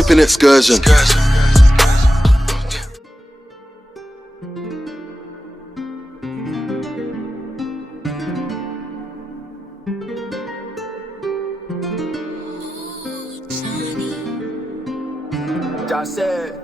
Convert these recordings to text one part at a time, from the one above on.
Whipping excursion. That's it.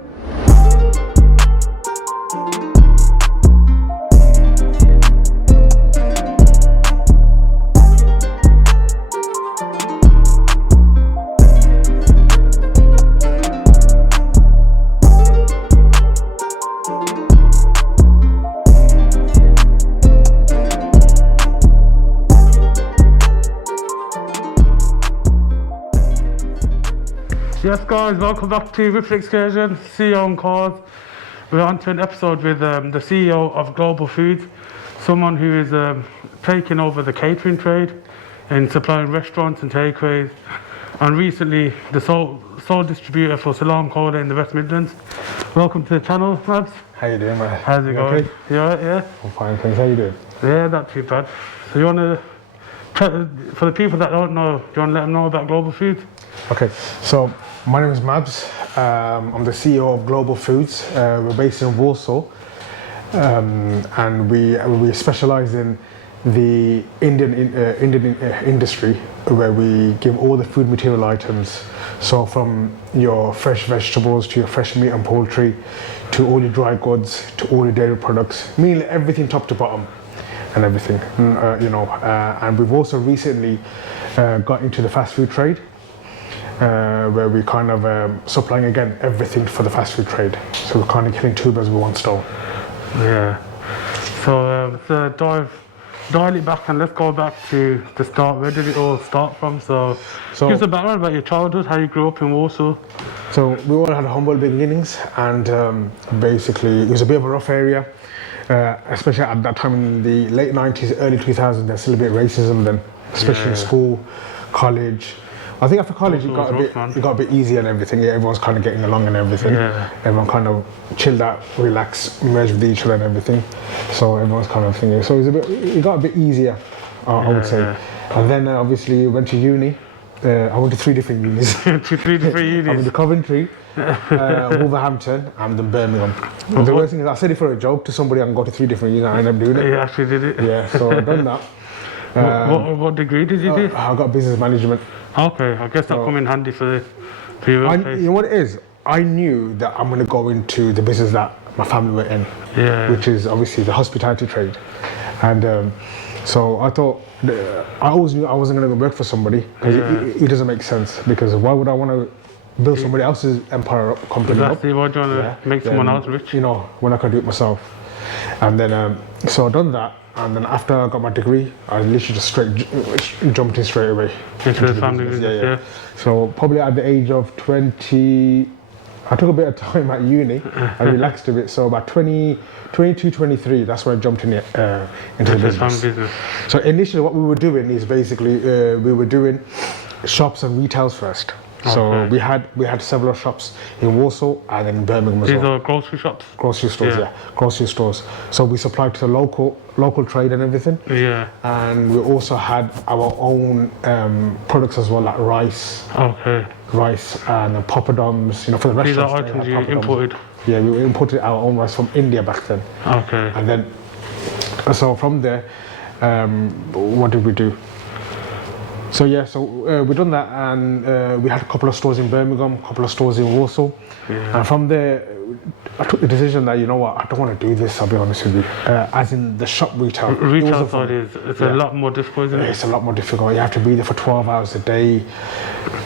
Yes guys, welcome back to Whipping Excursion, CEO on Cars. We're on to an episode with the CEO of Global Foods, someone who is taking over the catering trade and supplying restaurants and takeaways, and recently the sole distributor for Salam Cola in the West Midlands. Welcome to the channel, Mabs. How you doing, man? How's it going? Okay? You alright, yeah? I'm fine, thanks. How you doing? Yeah, not too bad. So you want to, for the people that don't know, do you want to let them know about Global Foods? Okay, so my name is Mabs. I'm the CEO of Global Foods. We're based in Warsaw, and we specialize in the Indian industry, where we give all the food material items. So from your fresh vegetables to your fresh meat and poultry, to all your dry goods, to all your dairy products, meaning everything top to bottom, and everything. And we've also recently got into the fast food trade. Where we kind of supplying again everything for the fast food trade. So we're kind of killing two birds with one stone. Yeah. So let's dial it back and let's go back to the start. Where did it all start from? So give us a background about your childhood, how you grew up in Warsaw. So we all had humble beginnings, and basically it was a bit of a rough area, especially at that time in the late 90s, early 2000s. There's still a bit of racism then, especially in school, college. I think after college it got a bit easier and everything. Yeah, everyone's kind of getting along and everything. Yeah. Everyone kind of chilled out, relaxed, merged with each other and everything. So everyone's kind of thinking. So it got a bit easier, I would say. Yeah. And then obviously went to uni. I went to three different unis. Three different unis. I went to Coventry, Wolverhampton, and then Birmingham. The worst thing is I said it for a joke to somebody and go to three different unis and I ended up doing it. You actually did it. Yeah. So I've done that. What degree did you do? I got business management. Okay, I guess that come in handy for your workplace. You know what it is? I knew that I'm going to go into the business that my family were in, which is obviously the hospitality trade. And so I thought, I always knew I wasn't going to work for somebody, because it doesn't make sense. Because why would I want to build somebody else's empire up, company up? Exactly, why do you want to make someone else rich? You know, when I can do it myself. And then, so I done that. And then after I got my degree, I literally just jumped in straight away. Into the family business, yeah. So probably at the age of 20, I took a bit of time at uni and relaxed a bit. So about 22, 23, that's when I jumped into the business. So initially what we were doing is basically, we were doing shops and retails first. So we had several shops in Warsaw and in Birmingham as well. These are grocery shops? Grocery stores, yeah. Grocery stores. So we supplied to the local trade and everything. Yeah. And we also had our own products as well, like rice. Okay. Rice and poppadoms, for the restaurants. These are items you imported? Yeah, we imported our own rice from India back then. Okay. And then, so from there, what did we do? So we done that, and we had a couple of stores in Birmingham, a couple of stores in Warsaw, and from there I took the decision that, you know what, I don't want to do this, I'll be honest with you. As in the shop retail. Retail side it's a lot more difficult, isn't it? It's a lot more difficult. You have to be there for 12 hours a day.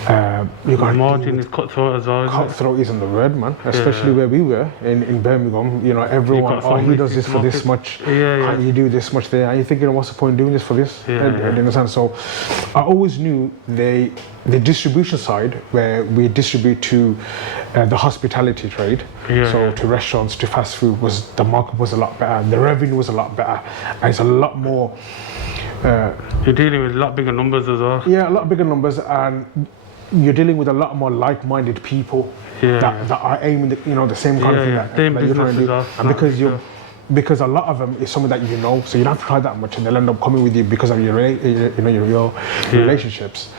The margin is cutthroat as well. Cutthroat isn't the word, man. Especially where we were in Birmingham. Everyone, he does this for this much. Can't you do this much there? And you're thinking, what's the point doing this for this? You understand? So I always knew the distribution side, where we distribute to the hospitality trade, so to restaurants, to fast food, the market was a lot better, the revenue was a lot better, and it's a lot more. You're dealing with a lot bigger numbers as well. Yeah, a lot bigger numbers, and you're dealing with a lot more like-minded people that are aiming the same kind of thing that you're trying to do. And because a lot of them is someone that you know, so you don't have to try that much, and they'll end up coming with you because of your relationships.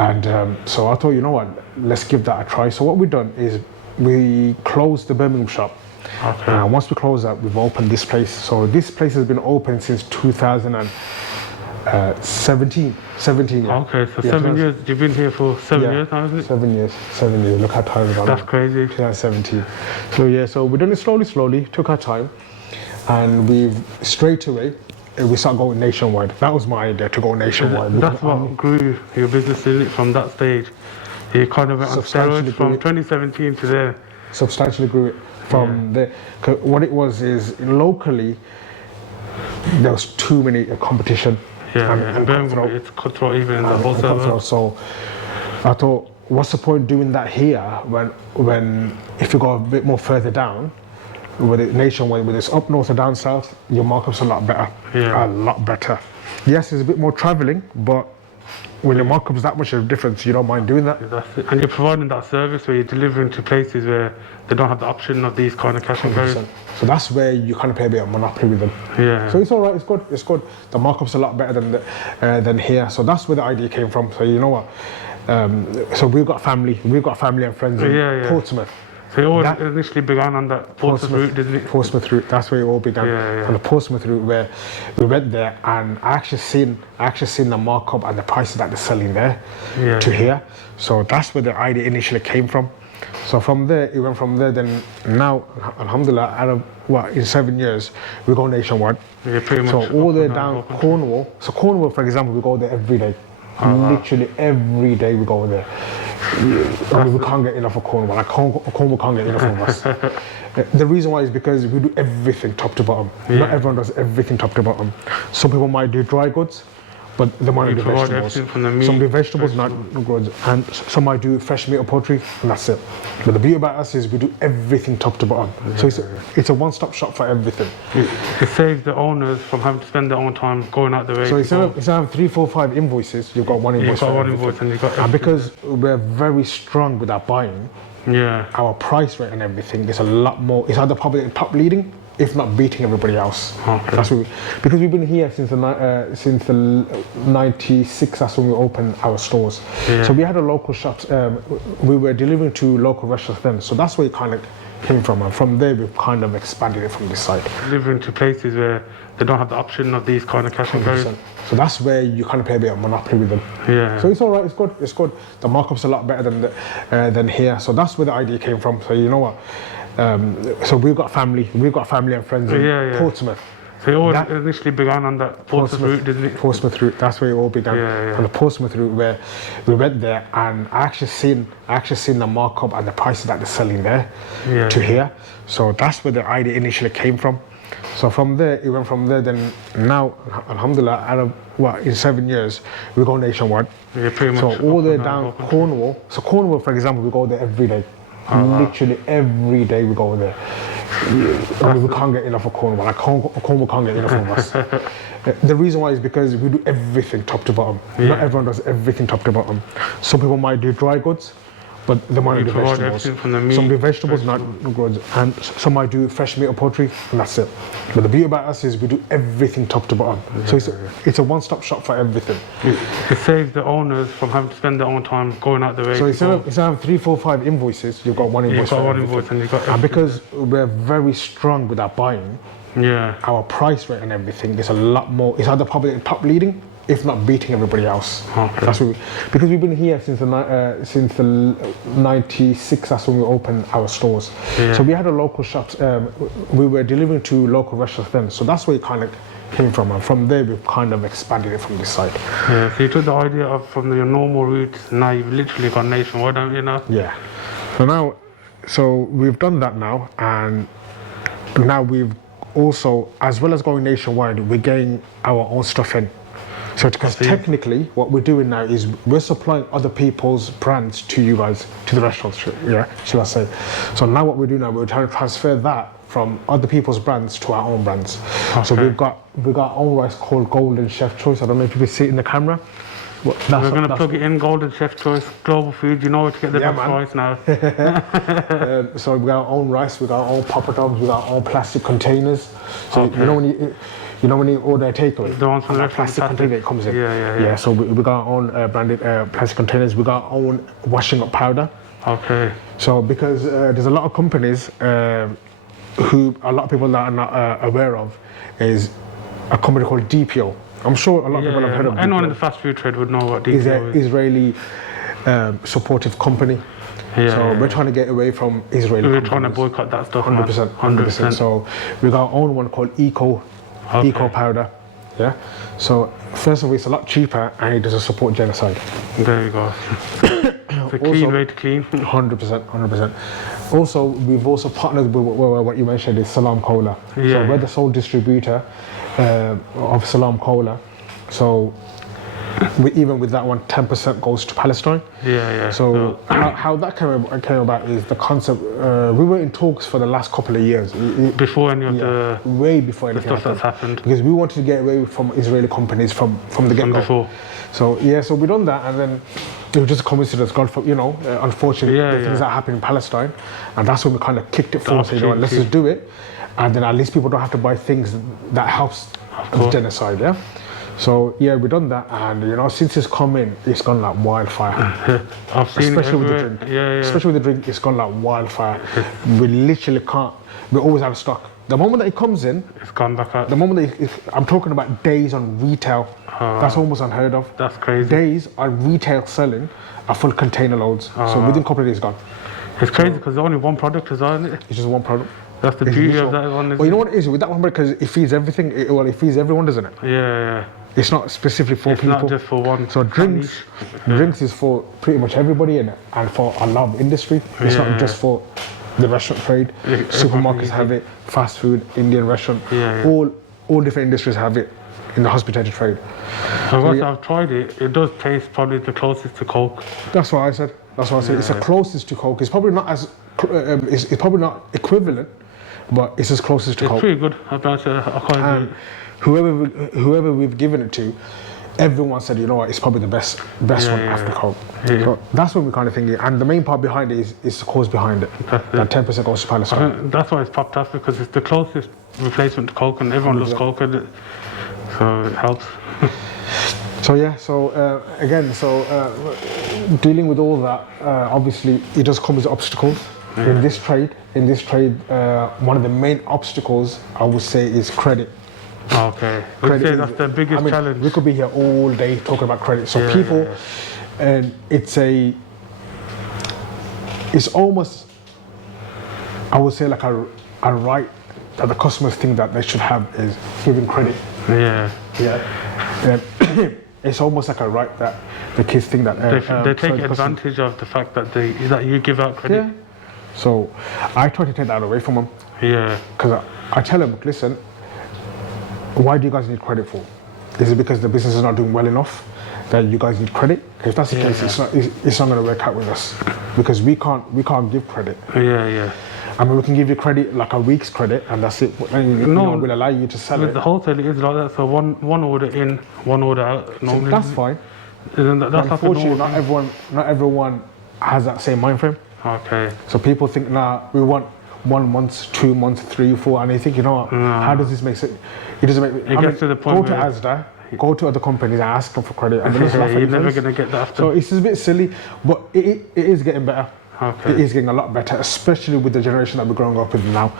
And so I thought, you know what, let's give that a try. So what we've done is we closed the Birmingham shop. Okay. Once we close that, we've opened this place. So this place has been open since 2017. 17, yeah. Okay, so Yeah, 7 years. You've been here for 7 yeah, years now, isn't it? 7 years. 7 years. Look how time has gone. That's crazy. 2017. So yeah, so we've done it slowly, took our time, and we've straight away we start going nationwide. That was my idea, to go nationwide. That's what grew your business, isn't it, from that stage? You kind of went on steroids from 2017 to there. Substantially grew it from there. 'Cause what it was is locally there was too many competition. And Birmingham, it's cutthroat even in the wholesale. So I thought, what's the point doing that here when if you go a bit more further down, with it nationwide, whether it's up north or down south, your markups are a lot better. Yeah. A lot better. Yes, it's a bit more travelling, but when your markups that much of a difference, you don't mind doing that. That's it. And you're providing that service where you're delivering to places where they don't have the option of these kind of cash and carries. So that's where you kind of play a bit of monopoly with them. Yeah. So it's all right. It's good. It's good. The markups are a lot better than here. So that's where the idea came from. So you know what? So we've got family and friends in Portsmouth. So it all initially began on that Portsmouth route, didn't it? Portsmouth route. That's where it all began. On the Portsmouth route, where we went there, and I actually seen the markup and the prices that they're selling there to here. So that's where the idea initially came from. So from there, it went from there. Then now, alhamdulillah, out of in 7 years, we go nationwide. Yeah, pretty much. So all the way down Cornwall. So Cornwall, for example, we go there every day. Literally every day we go there. I mean, we can't get enough of Cornwall. Cornwall can't get enough of us. The reason why is because we do everything top to bottom. Not everyone does everything top to bottom. Some people might do dry goods, but they might do vegetables. Some do vegetables, not goods, and some might do fresh meat or poultry, and that's it. But the beauty about us is we do everything top to bottom. So it's a one-stop shop for everything. It saves the owners from having to spend their own time going out the way. So instead of having 3, 4, 5 invoices, you've got one invoice. You've got one invoice, and you've got. And because we're very strong with our buying, our price rate and everything is a lot more. It's either probably top leading, if not beating everybody else. Okay. That's what because we've been here since the 96. That's when we opened our stores. So we had a local shops. We were delivering to local restaurants then. So that's where it kind of came from. And from there, we've kind of expanded it from this side. Delivering to places where they don't have the option of these kind of cash and carries. So that's where you kind of play a bit of monopoly with them. So it's all right. It's good. It's good. The markups are a lot better than here. So that's where the idea came from. So you know what? So we've got family and friends in Portsmouth. So it all initially began on that Portsmouth route, didn't it? Portsmouth route. That's where it all began. On the Portsmouth route, where we went there, and I actually seen the markup and the prices that they're selling there to here. So that's where the idea initially came from. So from there, it went from there. Then now, alhamdulillah, out of in 7 years, we go nationwide. Pretty much. So all the way down Cornwall. So Cornwall, for example, we go there every day. Literally every day we go there. I mean, we can't get enough of Cornwall. Cornwall can't get enough of us. The reason why is because we do everything top to bottom. Not everyone does everything top to bottom. Some people might do dry goods, but they might do vegetables. Some do vegetables, not goods, and some might do fresh meat or poultry, and that's it. But the beauty about us is we do everything top to bottom. So it's a one-stop shop for everything. It saves the owners from having to spend their own time going out the way. So instead of having 3, 4, 5 invoices, you've got one invoice. You've got one invoice, and you've got. And because we're very strong with our buying, our price rate and everything is a lot more. It's either probably top leading, if not beating everybody else. That's what because we've been here since the 96. That's when we opened our stores. So we had a local shops. We were delivering to local restaurants then. So that's where it kind of came from. And from there, we've kind of expanded it from this side. So you took the idea of from your normal route. Now you've literally gone nationwide, haven't you now? So we've done that now, and now we've also, as well as going nationwide, we're getting our own stuff in. So because technically what we're doing now is we're supplying other people's brands to you guys, to the restaurants, shall I say. So now what we're doing now, we're trying to transfer that from other people's brands to our own brands. So we've got our own rice called Golden Chef Choice. I don't know if you can see it in the camera. We're going to plug it in, Golden Chef Choice, Global Food. You know where to get the best rice now. So we've got our own rice, we've got our own popper tubs, we've got our own plastic containers. So you know when You know when you order a takeaway, The ones from the that restaurant, plastic container it comes in. Yeah. So we got our own branded plastic containers. We got our own washing up powder. Okay. So because there's a lot of companies who a lot of people that are not aware of is a company called DPO. I'm sure a lot of people have heard of Anyone DPO. in the fast food trade would know what Is DPO an is. Israeli supportive company. So we're trying to get away from Israeli We're companies. trying to boycott that stuff, 100%, 100%. So we got our own one called Eco powder. Yeah. So first of all, it's a lot cheaper and it doesn't support genocide. There you go. It's a clean way to clean. 100%, 100%. Also, we've also partnered with what you mentioned is Salam Cola. So we're the sole distributor of Salam Cola. So even with that one, 10% goes to Palestine. So how that came about is the concept. We were in talks for the last couple of years. Before any of the way before anything stuff that's happened. Because we wanted to get away from Israeli companies from the get-go. Before. So so we done that, and then it was just a coincidence. God, unfortunately, the things that happened in Palestine, and that's when we kind of kicked it forward. So let's just do it, and then at least people don't have to buy things that helps the genocide. Yeah. So we done that, and since it's come in, it's gone like wildfire. I've seen Especially it with the everywhere. drink. Especially with the drink, it's gone like wildfire. We literally can't. We're always out of stock. The moment that it comes in, It's gone back out. the moment that I'm talking about days on retail. That's almost unheard of. That's crazy. Days on retail selling are full container loads. So within a couple of days, gone. It's crazy because there's only one product, isn't it? It's just one product. That's the It's beauty literal. of that one. Well, you know what it is with that one, because it feeds everything. It feeds everyone, doesn't it? Yeah. It's not specifically for It's people. not just for one. So drinks is for pretty much everybody and for a lot of industry. It's not just for the restaurant trade. Supermarkets have it, fast food, Indian restaurant. All different industries have it in the hospitality trade. I've tried it. It does taste probably the closest to Coke. That's what I said. It's the closest to Coke. It's probably not as it's probably not equivalent, but it's as close as to It's Coke. pretty good. I can't And whoever we've given it to, everyone said, you know what, it's probably the best one after Coke. So that's what we kind of think. And the main part behind it is the cause behind it. That 10% goes to Palestine. That's why it's popped up, because it's the closest replacement to Coke, and everyone loves Coke, and so it helps. Dealing with all that, obviously, it does come with obstacles. In this trade, one of the main obstacles I would say is credit. Okay. We'd say that's the biggest challenge. We could be here all day talking about credit. So people, and it's almost, I would say, like a right that the customers think that they should have is giving credit. It's almost like a right that the kids think that they take advantage of the fact that you give out credit. So I try to take that away from them. Because I tell them, listen, why do you guys need credit for? Is it because the business is not doing well enough that you guys need credit? If that's the case, it's not going to work out with us, because we can't give credit. I mean, we can give you credit, like a week's credit, and that's it. We'll allow you to sell it. With the wholesale, it is like that. So one order in, one order out. So that's fine. That's unfortunately, not everyone has that same mind frame. Okay. So people think, we want 1 month, 2 months, 3, 4, and they think, how does this make sense? It doesn't make. It gets to the point go to Asda, go to other companies and ask them for credit. And you're never going to get that. So it's a bit silly, but it is getting better. Okay. It is getting a lot better, especially with the generation that we're growing up with now.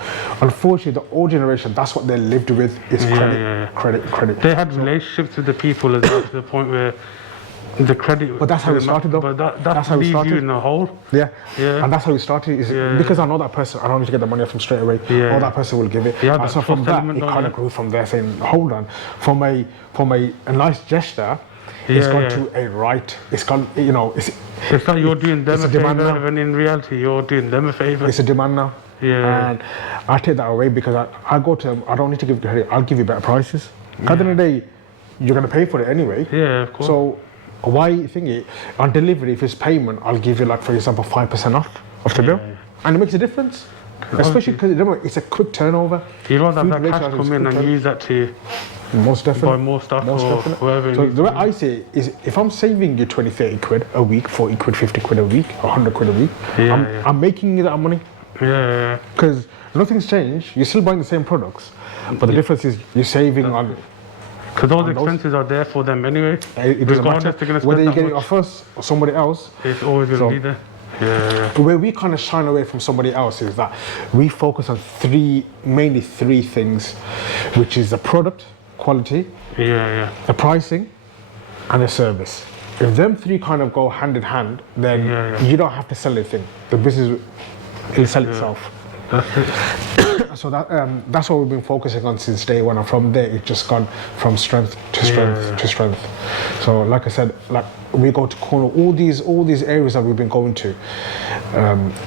Unfortunately, the old generation, that's what they lived with, is credit. They had relationships with the people as well, to the point where the credit. But that's how it started, though. But that's how it started. You in a hole. And that's how it started. Because I know that person, I don't need to get the money off him straight away. Or that person will give it. And so from that, it kind of grew from there, saying, hold on, from a nice gesture, it's gone to a right. It's gone, it's like you're doing them a favour, when in reality you're doing them a favour. It's a demand now. And I take that away, because I go to them, I don't need to give you credit, I'll give you better prices. At the end of the day, you're going to pay for it anyway. Of course. So why thingy? On delivery, if it's payment, I'll give you, like, for example, 5% off the bill. And it makes a difference. Especially because it's a quick turnover. You don't have that cash come in and use that to most definitely buy more stuff or whatever. So the way I say it is, if I'm saving you 20, 30 quid a week, 40 quid, 50 quid a week, 100 quid a week, I'm making you that money. Because nothing's changed. You're still buying the same products, but the difference is you're saving on. Because those expenses are there for them anyway. It doesn't matter They're gonna spend whether you that get it much. off us or somebody else. It's always going to be there. Yeah. Where we kind of shine away from somebody else is that we focus on mainly three things, which is the product quality, Yeah. the pricing, and the service. If them three kind of go hand in hand, then you don't have to sell anything. The business will sell itself. That's it. So that's what we've been focusing on since day one, and from there it's just gone from strength to strength to strength. So like I said, like we go to corner all these areas that we've been going to.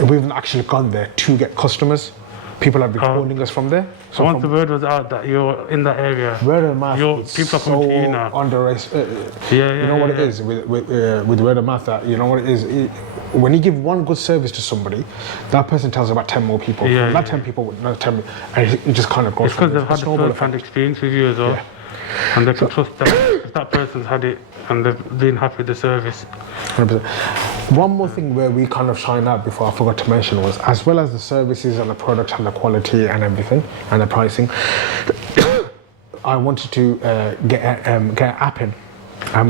We've actually gone there to get customers. People have been calling us from there. So once the word was out that you're in that area, word of mouth is people are coming to you now. You know what it is with word of mouth. That you know what it is. When you give one good service to somebody, that person tells about 10 more people. From that 10 people, another 10, and it just kind of goes. It's because they've had a first-hand experience with you as well, and they can trust that if that person's had it and they've been happy with the service. 100%. One more thing where we kind of shine out before I forgot to mention was, as well as the services and the product and the quality and everything and the pricing, I wanted to get an app in, and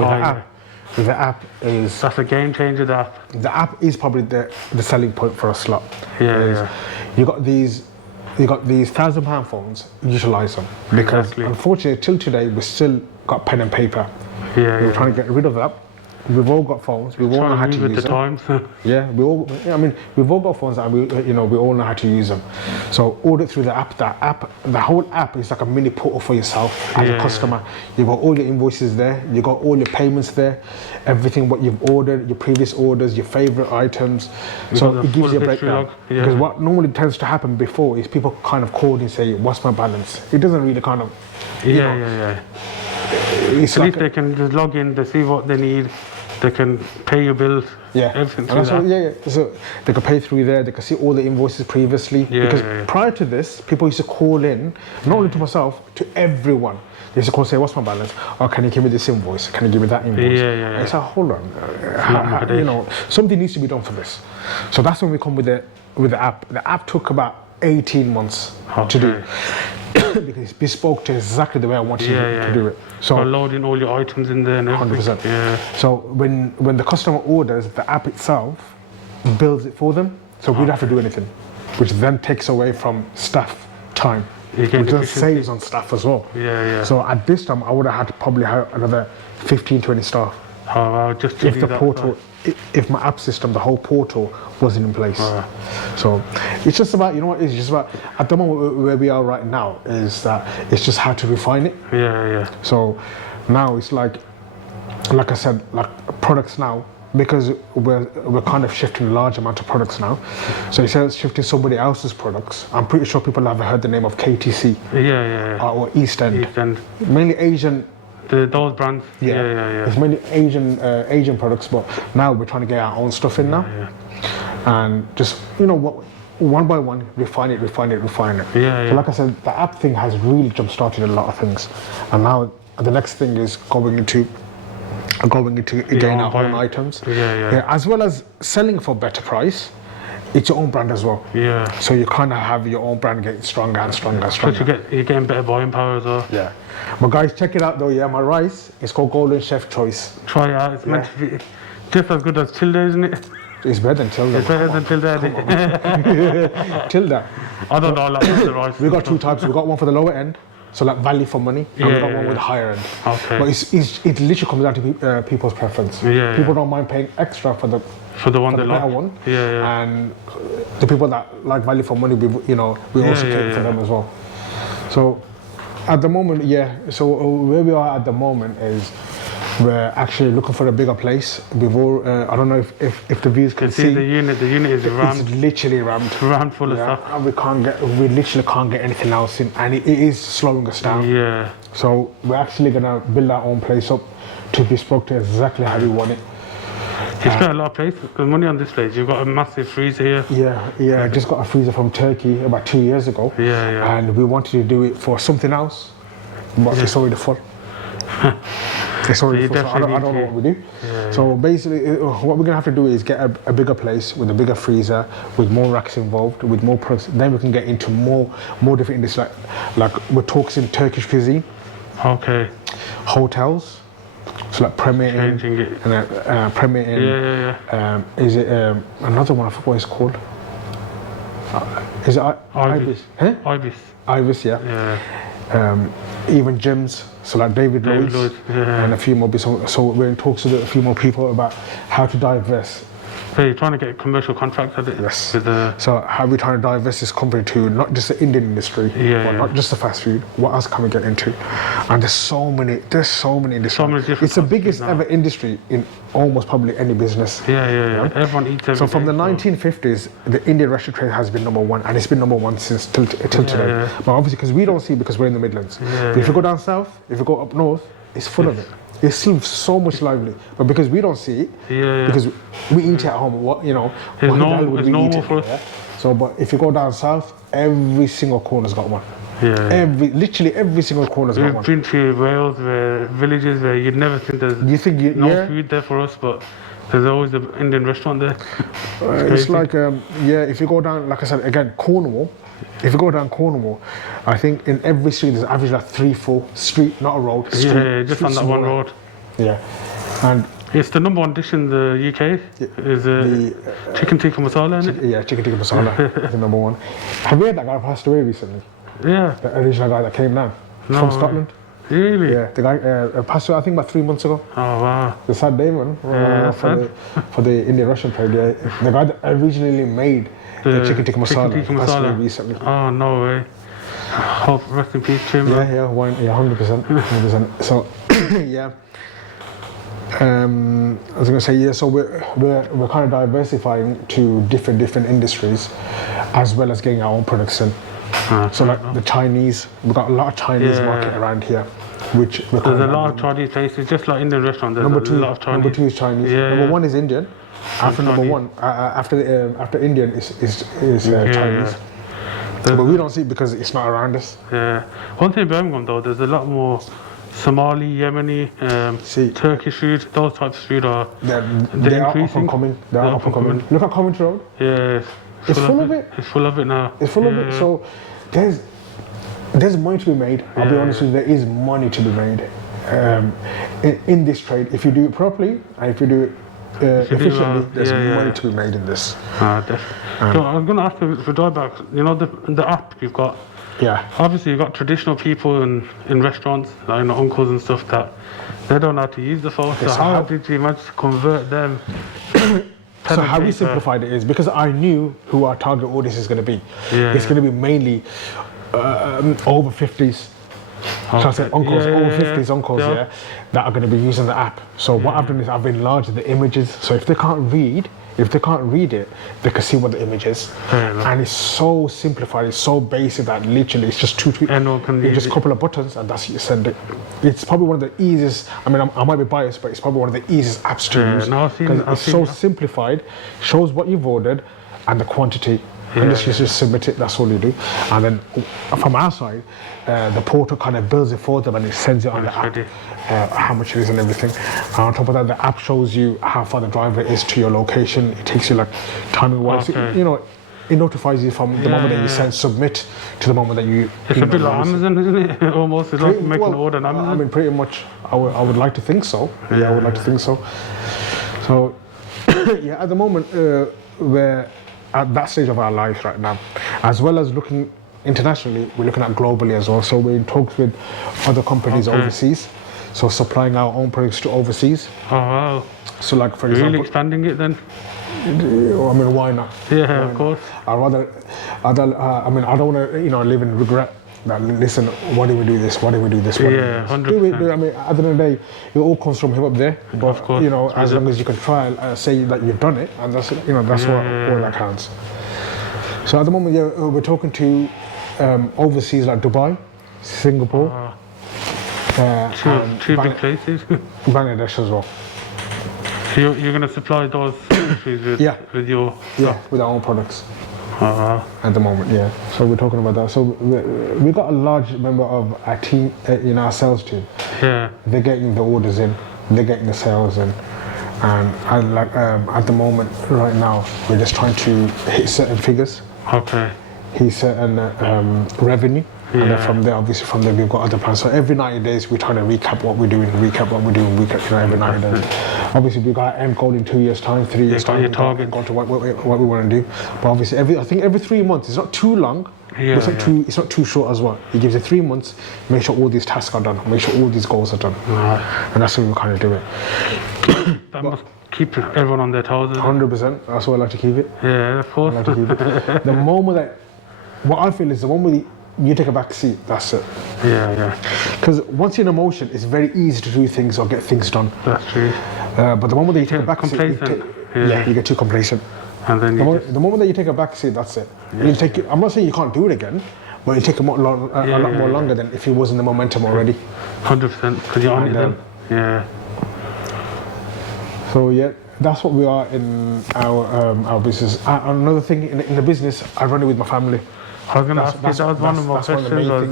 with the app is that's a game changer. The app is probably the selling point for us lot. Yeah. You got these £1,000 phones. Utilize them because unfortunately till today we still got pen and paper. We're trying to get rid of that. We've all got phones. We all know how to use them. We've all got phones and we all know how to use them. So order through the app. The whole app is like a mini portal for yourself as a customer. You've got all your invoices there. You've got all your payments there. Everything what you've ordered, your previous orders, your favorite items. So it gives you a breakdown. Because what normally tends to happen before is people kind of call and say, "What's my balance?" It doesn't really kind of. At least they can just log in, they see what they need, they can pay your bills, everything through that. So they can pay through there, they can see all the invoices previously. Prior to this, people used to call in, not only to myself, to everyone. They used to call and say, "What's my balance? Oh, can you give me this invoice? Can you give me that invoice?" I said, "Hold on, something needs to be done for this." So that's when we come with the app. The app took about 18 months to do. Because it's bespoke to exactly the way I wanted to do it. So loading all your items in there and everything. 100%. So when the customer orders, the app itself builds it for them, so we don't have to do anything, which then takes away from staff time. Which then saves on staff as well. So at this time, I would have had to probably hire another 15-20 staff. Just to if the portal, if my app system, the whole portal wasn't in place. So it's just about, it's just about, at the moment where we are right now is that it's just how to refine it. So now it's like I said, like products now, because we're kind of shifting a large amount of products now. So instead of shifting somebody else's products, I'm pretty sure people have heard the name of KTC. Or East End. Mainly Asian. Those brands. It's mainly Asian products, but now we're trying to get our own stuff in now. And just, one by one, refine it. So like I said, the app thing has really jump-started a lot of things. And now the next thing is going into getting our own items. As well as selling for better price. It's your own brand as well. So you kind of have your own brand getting stronger and stronger and stronger. But you're getting better buying power as well. But guys, check it out though. My rice is called Golden Chef Choice. Try it out. It's meant to be just as good as Tilda, isn't it? It's better than Tilda. It's better than Tilda. Tilda. I don't know, like the rice. We got two types. We got one for the lower end, so like value for money, and we got one with the higher end. But it literally comes down to people's preference. People don't mind paying extra for the one they better like. one. And the people that like value for money, we also cater for them as well. So at the moment, so where we are at the moment is we're actually looking for a bigger place. We've all, I don't know if the viewers can see. The unit is rammed. It's literally rammed. Rammed full of stuff. And we literally can't get anything else in, and it is slowing us down. So we're actually gonna build our own place up to bespoke to exactly how we want it. It's got a lot of place. There's money on this place. You've got a massive freezer here. I just got a freezer from Turkey about 2 years ago. And we wanted to do it for something else, but it's already full. It's already you full. So I definitely don't know need what we do. So basically, what we're gonna have to do is get a bigger place with a bigger freezer, with more racks involved, with more products. Then we can get into more different industries. Like we're talking Turkish cuisine, Okay. hotels. So like Premier Inn, Changing it. and Premier Inn. Yeah. Is it another one? I forgot what it's called. Is it Ibis? Huh? Ibis. Ibis, yeah. Yeah. Even gyms, so like David Lloyd's, Yeah. and a few more. So we're in talks with a few more people about how to divest. So you're trying to get a commercial contract at it? Yes. With the, So how are we trying to divest this company to not just the Indian industry, not just the fast food? What else can we get into? And there's so many industries. so many different It's the fast biggest foods now. ever industry in almost probably any business. Yeah. Everyone eats every So from day, the 1950s, the Indian restaurant trade has been number one, and it's been number one since till today. Yeah. But obviously, because we don't see it because we're in the Midlands. But if you go down south, if you go up north, it's full of it. It's still so much lively, but because we don't see it, because we eat it at home, why the hell would we eat it? For us. Yeah? So, but if you go down south, every single corner's got one. Yeah. Literally every single corner's got We've one. been to Wales, where villages where you'd never think there's no food there for us, but there's always an Indian restaurant there. It's like, if you go down, like I said, again, Cornwall, if you go down Cornwall, I think in every street there's average like 3-4 street, not a road. Street, just on that one road. Yeah, and it's the number one dish in the UK. Is chicken tikka masala, isn't it? Yeah, chicken tikka masala is the number one. Have you heard that guy passed away recently? Yeah. The original guy that came down from Scotland. Really? Yeah, the guy passed away I think about 3 months ago. Oh wow. The sad day, man, for the Indian Russian trade. Yeah, the guy that originally made the chicken tikka masala passed away recently. Oh no way. Hope rest in peace to him. Yeah, 100%, 100%. So, yeah. I was going to say, so we're kind of diversifying to different industries, as well as getting our own products in. So like the Chinese, we've got a lot of Chinese market around here, which we're there's a lot of Chinese places, just like Indian restaurants. There's a lot of Chinese. Number two is Chinese. Number one is Indian. After number one, after Indian is Chinese. But we don't see it because it's not around us. Yeah. One thing in Birmingham though, there's a lot more Somali, Yemeni, Turkish food. Those types of food are they're up increasing. and coming. They're up and coming. Look at Coventry Road. Yeah. It's full of it. It's full of it now. It's full of it. So there's money to be made. I'll be honest with you, there is money to be made in this trade. If you do it properly and if you do it efficiently, there's money to be made in this. Definitely. So I was going to ask you for drawbacks. You know the app you've got. Yeah. Obviously, you've got traditional people in restaurants, like uncles and stuff, that they don't know how to use the phone. So how did you manage to convert them? So how we simplified it is because I knew who our target audience is going to be. It's going to be mainly over 50s. So I said uncles, over 50s uncles, that are going to be using the app. So what I've done is I've enlarged the images. So if they can't read it, they can see what the image is. And it's so simplified, it's so basic that literally it's just just a couple of buttons and that's it, you send it. It's probably one of the easiest, I mean, I might be biased, but it's probably one of the easiest apps to use. Because it's so simplified, shows what you've ordered and the quantity. And just submit it, that's all you do. And then from our side, the portal kind of builds it for them and it sends it on the app, how much it is and everything. And on top of that, the app shows you how far the driver is to your location. It takes you like timing wise, it notifies you from the moment that you submit to the moment that you... It's a bit like Amazon, isn't it? Almost, it's like making an order on Amazon. I mean, pretty much, I would like to think so. I would like to think so. So, at the moment, we're at that stage of our life right now, as well as looking internationally, we're looking at globally as well. So we're in talks with other companies overseas, so supplying our own products to overseas. Oh wow! So like for example, really expanding it then? I mean, why not? Yeah, of course. I mean, I don't want to live in regret. That listen, why do we do this? Why do we do this? 100%. I mean, at the end of the day, it all comes from him up there. But of course, as long as you can try say that you've done it, and that's that's what all that counts. So at the moment, we're talking to overseas like Dubai, Singapore, two big places. Bangladesh as well. So you're going to supply those countries with your with our own products. At the moment, so we're talking about that. So we've got a large member of our team in our sales team Yeah. They're getting the orders in, they're getting the sales in, and at the moment right now we're just trying to hit certain figures, Okay. hit certain revenue, and then Yeah. from there we've got other plans. So every 90 days we're trying to recap what we're doing, every 90 days. Obviously we've got an end goal in 2 years time, 3 years got time, your we've got target. an end goal to what we want to do. But obviously I think every 3 months, it's not too long, Yeah, but it's not too short as well. It gives you 3 months, make sure all these tasks are done, make sure all these goals are done. Right. And that's how we kind of do it. That must keep everyone on their toes. isn't it? 100%, that's why I like to keep it. Yeah, of I course. like to keep it. The moment that, what I feel is the moment you take a back seat, that's it. Yeah. Because once you're in emotion, it's very easy to do things or get things done. That's true. But the moment that you take a back complacent. seat, you get too complacent. And then you just, The moment that you take a back seat, that's it. I'm not saying you can't do it again, but it'll take a lot more longer than if you was in the momentum already. 100%, because you're on it then. Yeah. So yeah, that's what we are in our business. Another thing in the business, I run it with my family. I was going to ask you, that was one of my questions.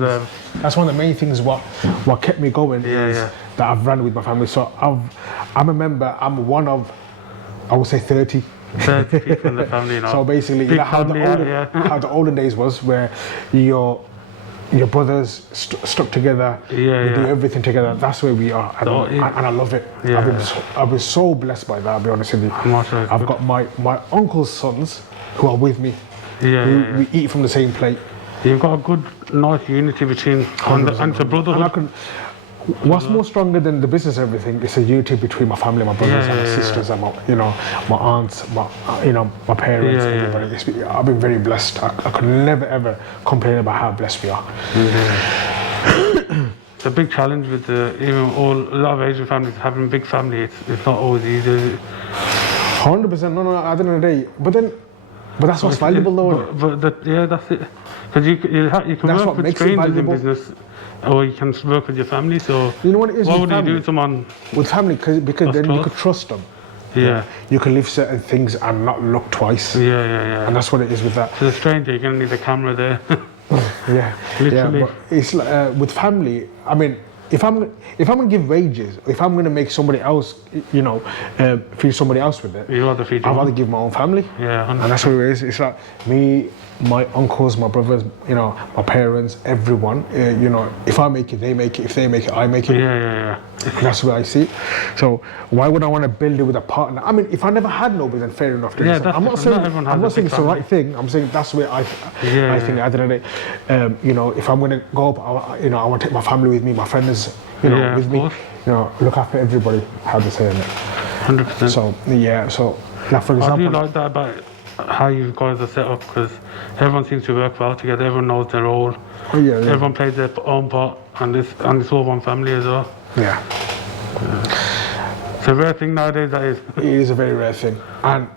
That's one of the main things what kept me going is that I've run with my family. So I'm a member. I'm one of, I would say 30. 30 people in the family, you know. So basically, you know how the olden days was, where your brothers stuck together, we do everything together. That's where we are, and I love it. Yeah. I've been so blessed by that. I'll be honest with you. I've got my uncle's sons who are with me. We eat from the same plate. You've got a good, nice unity between and the brotherhood. What's more stronger than the business and everything is the unity between my family, my brothers and my sisters, and my aunts, my parents, everybody. I've been very blessed. I could never ever complain about how blessed we are. It's a big challenge with a lot of Asian families having big families. It's not always easy. 100%. No. At the end of the day, but that's what's valuable, though. That's it. Because you can work with strangers in business, or you can work with your family. So you know what it is. What would family? you do with someone with family? Because then you could trust them. Yeah. You can leave certain things and not look twice. Yeah. And that's what it is with that. To the stranger, you're gonna need a camera there. Literally. Yeah, but it's like, with family. I mean, if I'm gonna give wages, if I'm gonna make somebody else, feed somebody else with it, You rather feed I'd rather give my own family. Yeah, 100%. And that's what it is. It's like me, my uncles, my brothers, my parents, everyone. If I make it, they make it. If they make it, I make it. Yeah. That's where I see it. So why would I want to build it with a partner? I mean, if I never had nobody, then fair enough. I'm not saying it's the right thing. I'm saying that's where I think at the end of the day, if I'm going to go up, I want to take my family with me, my friends, with me. Look after everybody. How to say it. 100%. So like for example, I do like that about how you guys are set up, because everyone seems to work well together. Everyone knows their role. Everyone plays their own part, and it's all one family as well. Yeah. It's a rare thing nowadays, that is. It is a very rare thing, and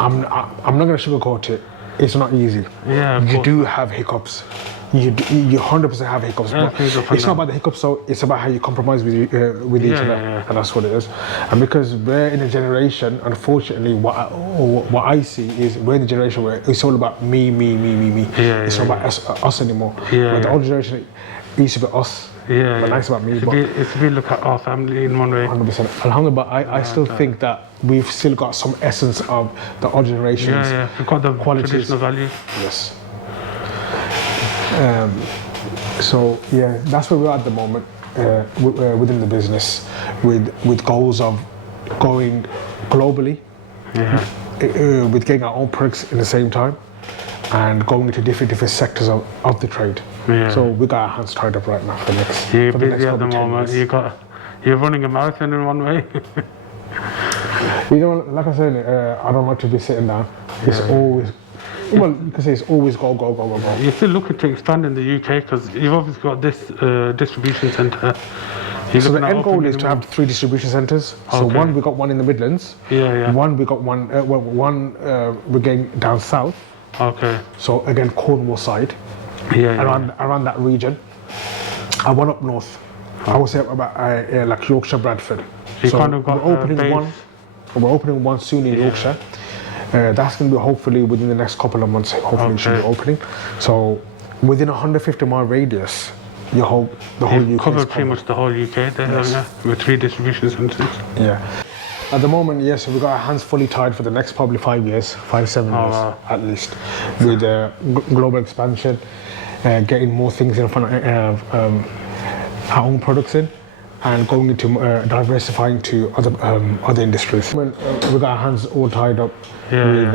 I'm not going to sugarcoat it. It's not easy. Yeah, you do have hiccups. You 100% have hiccups. But it's not about the hiccups, so it's about how you compromise with each other, and that's what it is. And because we're in a generation, unfortunately, what I see is we're in a generation where it's all about me. It's not about us anymore. But the older generation, it used to be us. But nice about me. If we look at our family in one way. 100%. Alhamdulillah, but I still think that we've still got some essence of the old generations. We've got the qualities. traditional values. Yes. So that's where we are at the moment within the business, with goals of going globally, with getting our own products in the same time, and going into different sectors of the trade. So we got our hands tied up right now for the next. You're for the busy next at the moment. You're running a marathon in one way. Like I said, I don't like to be sitting down. It's always. Well, you can say it's always go. You're still looking to expand in the UK, because you've obviously got this distribution centre. So the end goal is to have 3 distribution centres. So we got one in the Midlands. One we got one. We're getting down south. Okay. So again, Cornwall side. Around that region. And one up north. I would say about like Yorkshire, Bradford. So kind of got we're opening one soon in Yorkshire. That's going to be hopefully within the next couple of months. Hopefully it should be opening. So within a 150-mile radius, the whole You've UK. covered pretty much the whole UK there, Yes. yeah, with 3 distribution centres. Yeah. At the moment, yes, we've got our hands fully tied for the next probably 5 years, 5-7 years wow. at least, with global expansion, getting more things in front of our own products in, and going into diversifying to other industries. We've got our hands all tied up with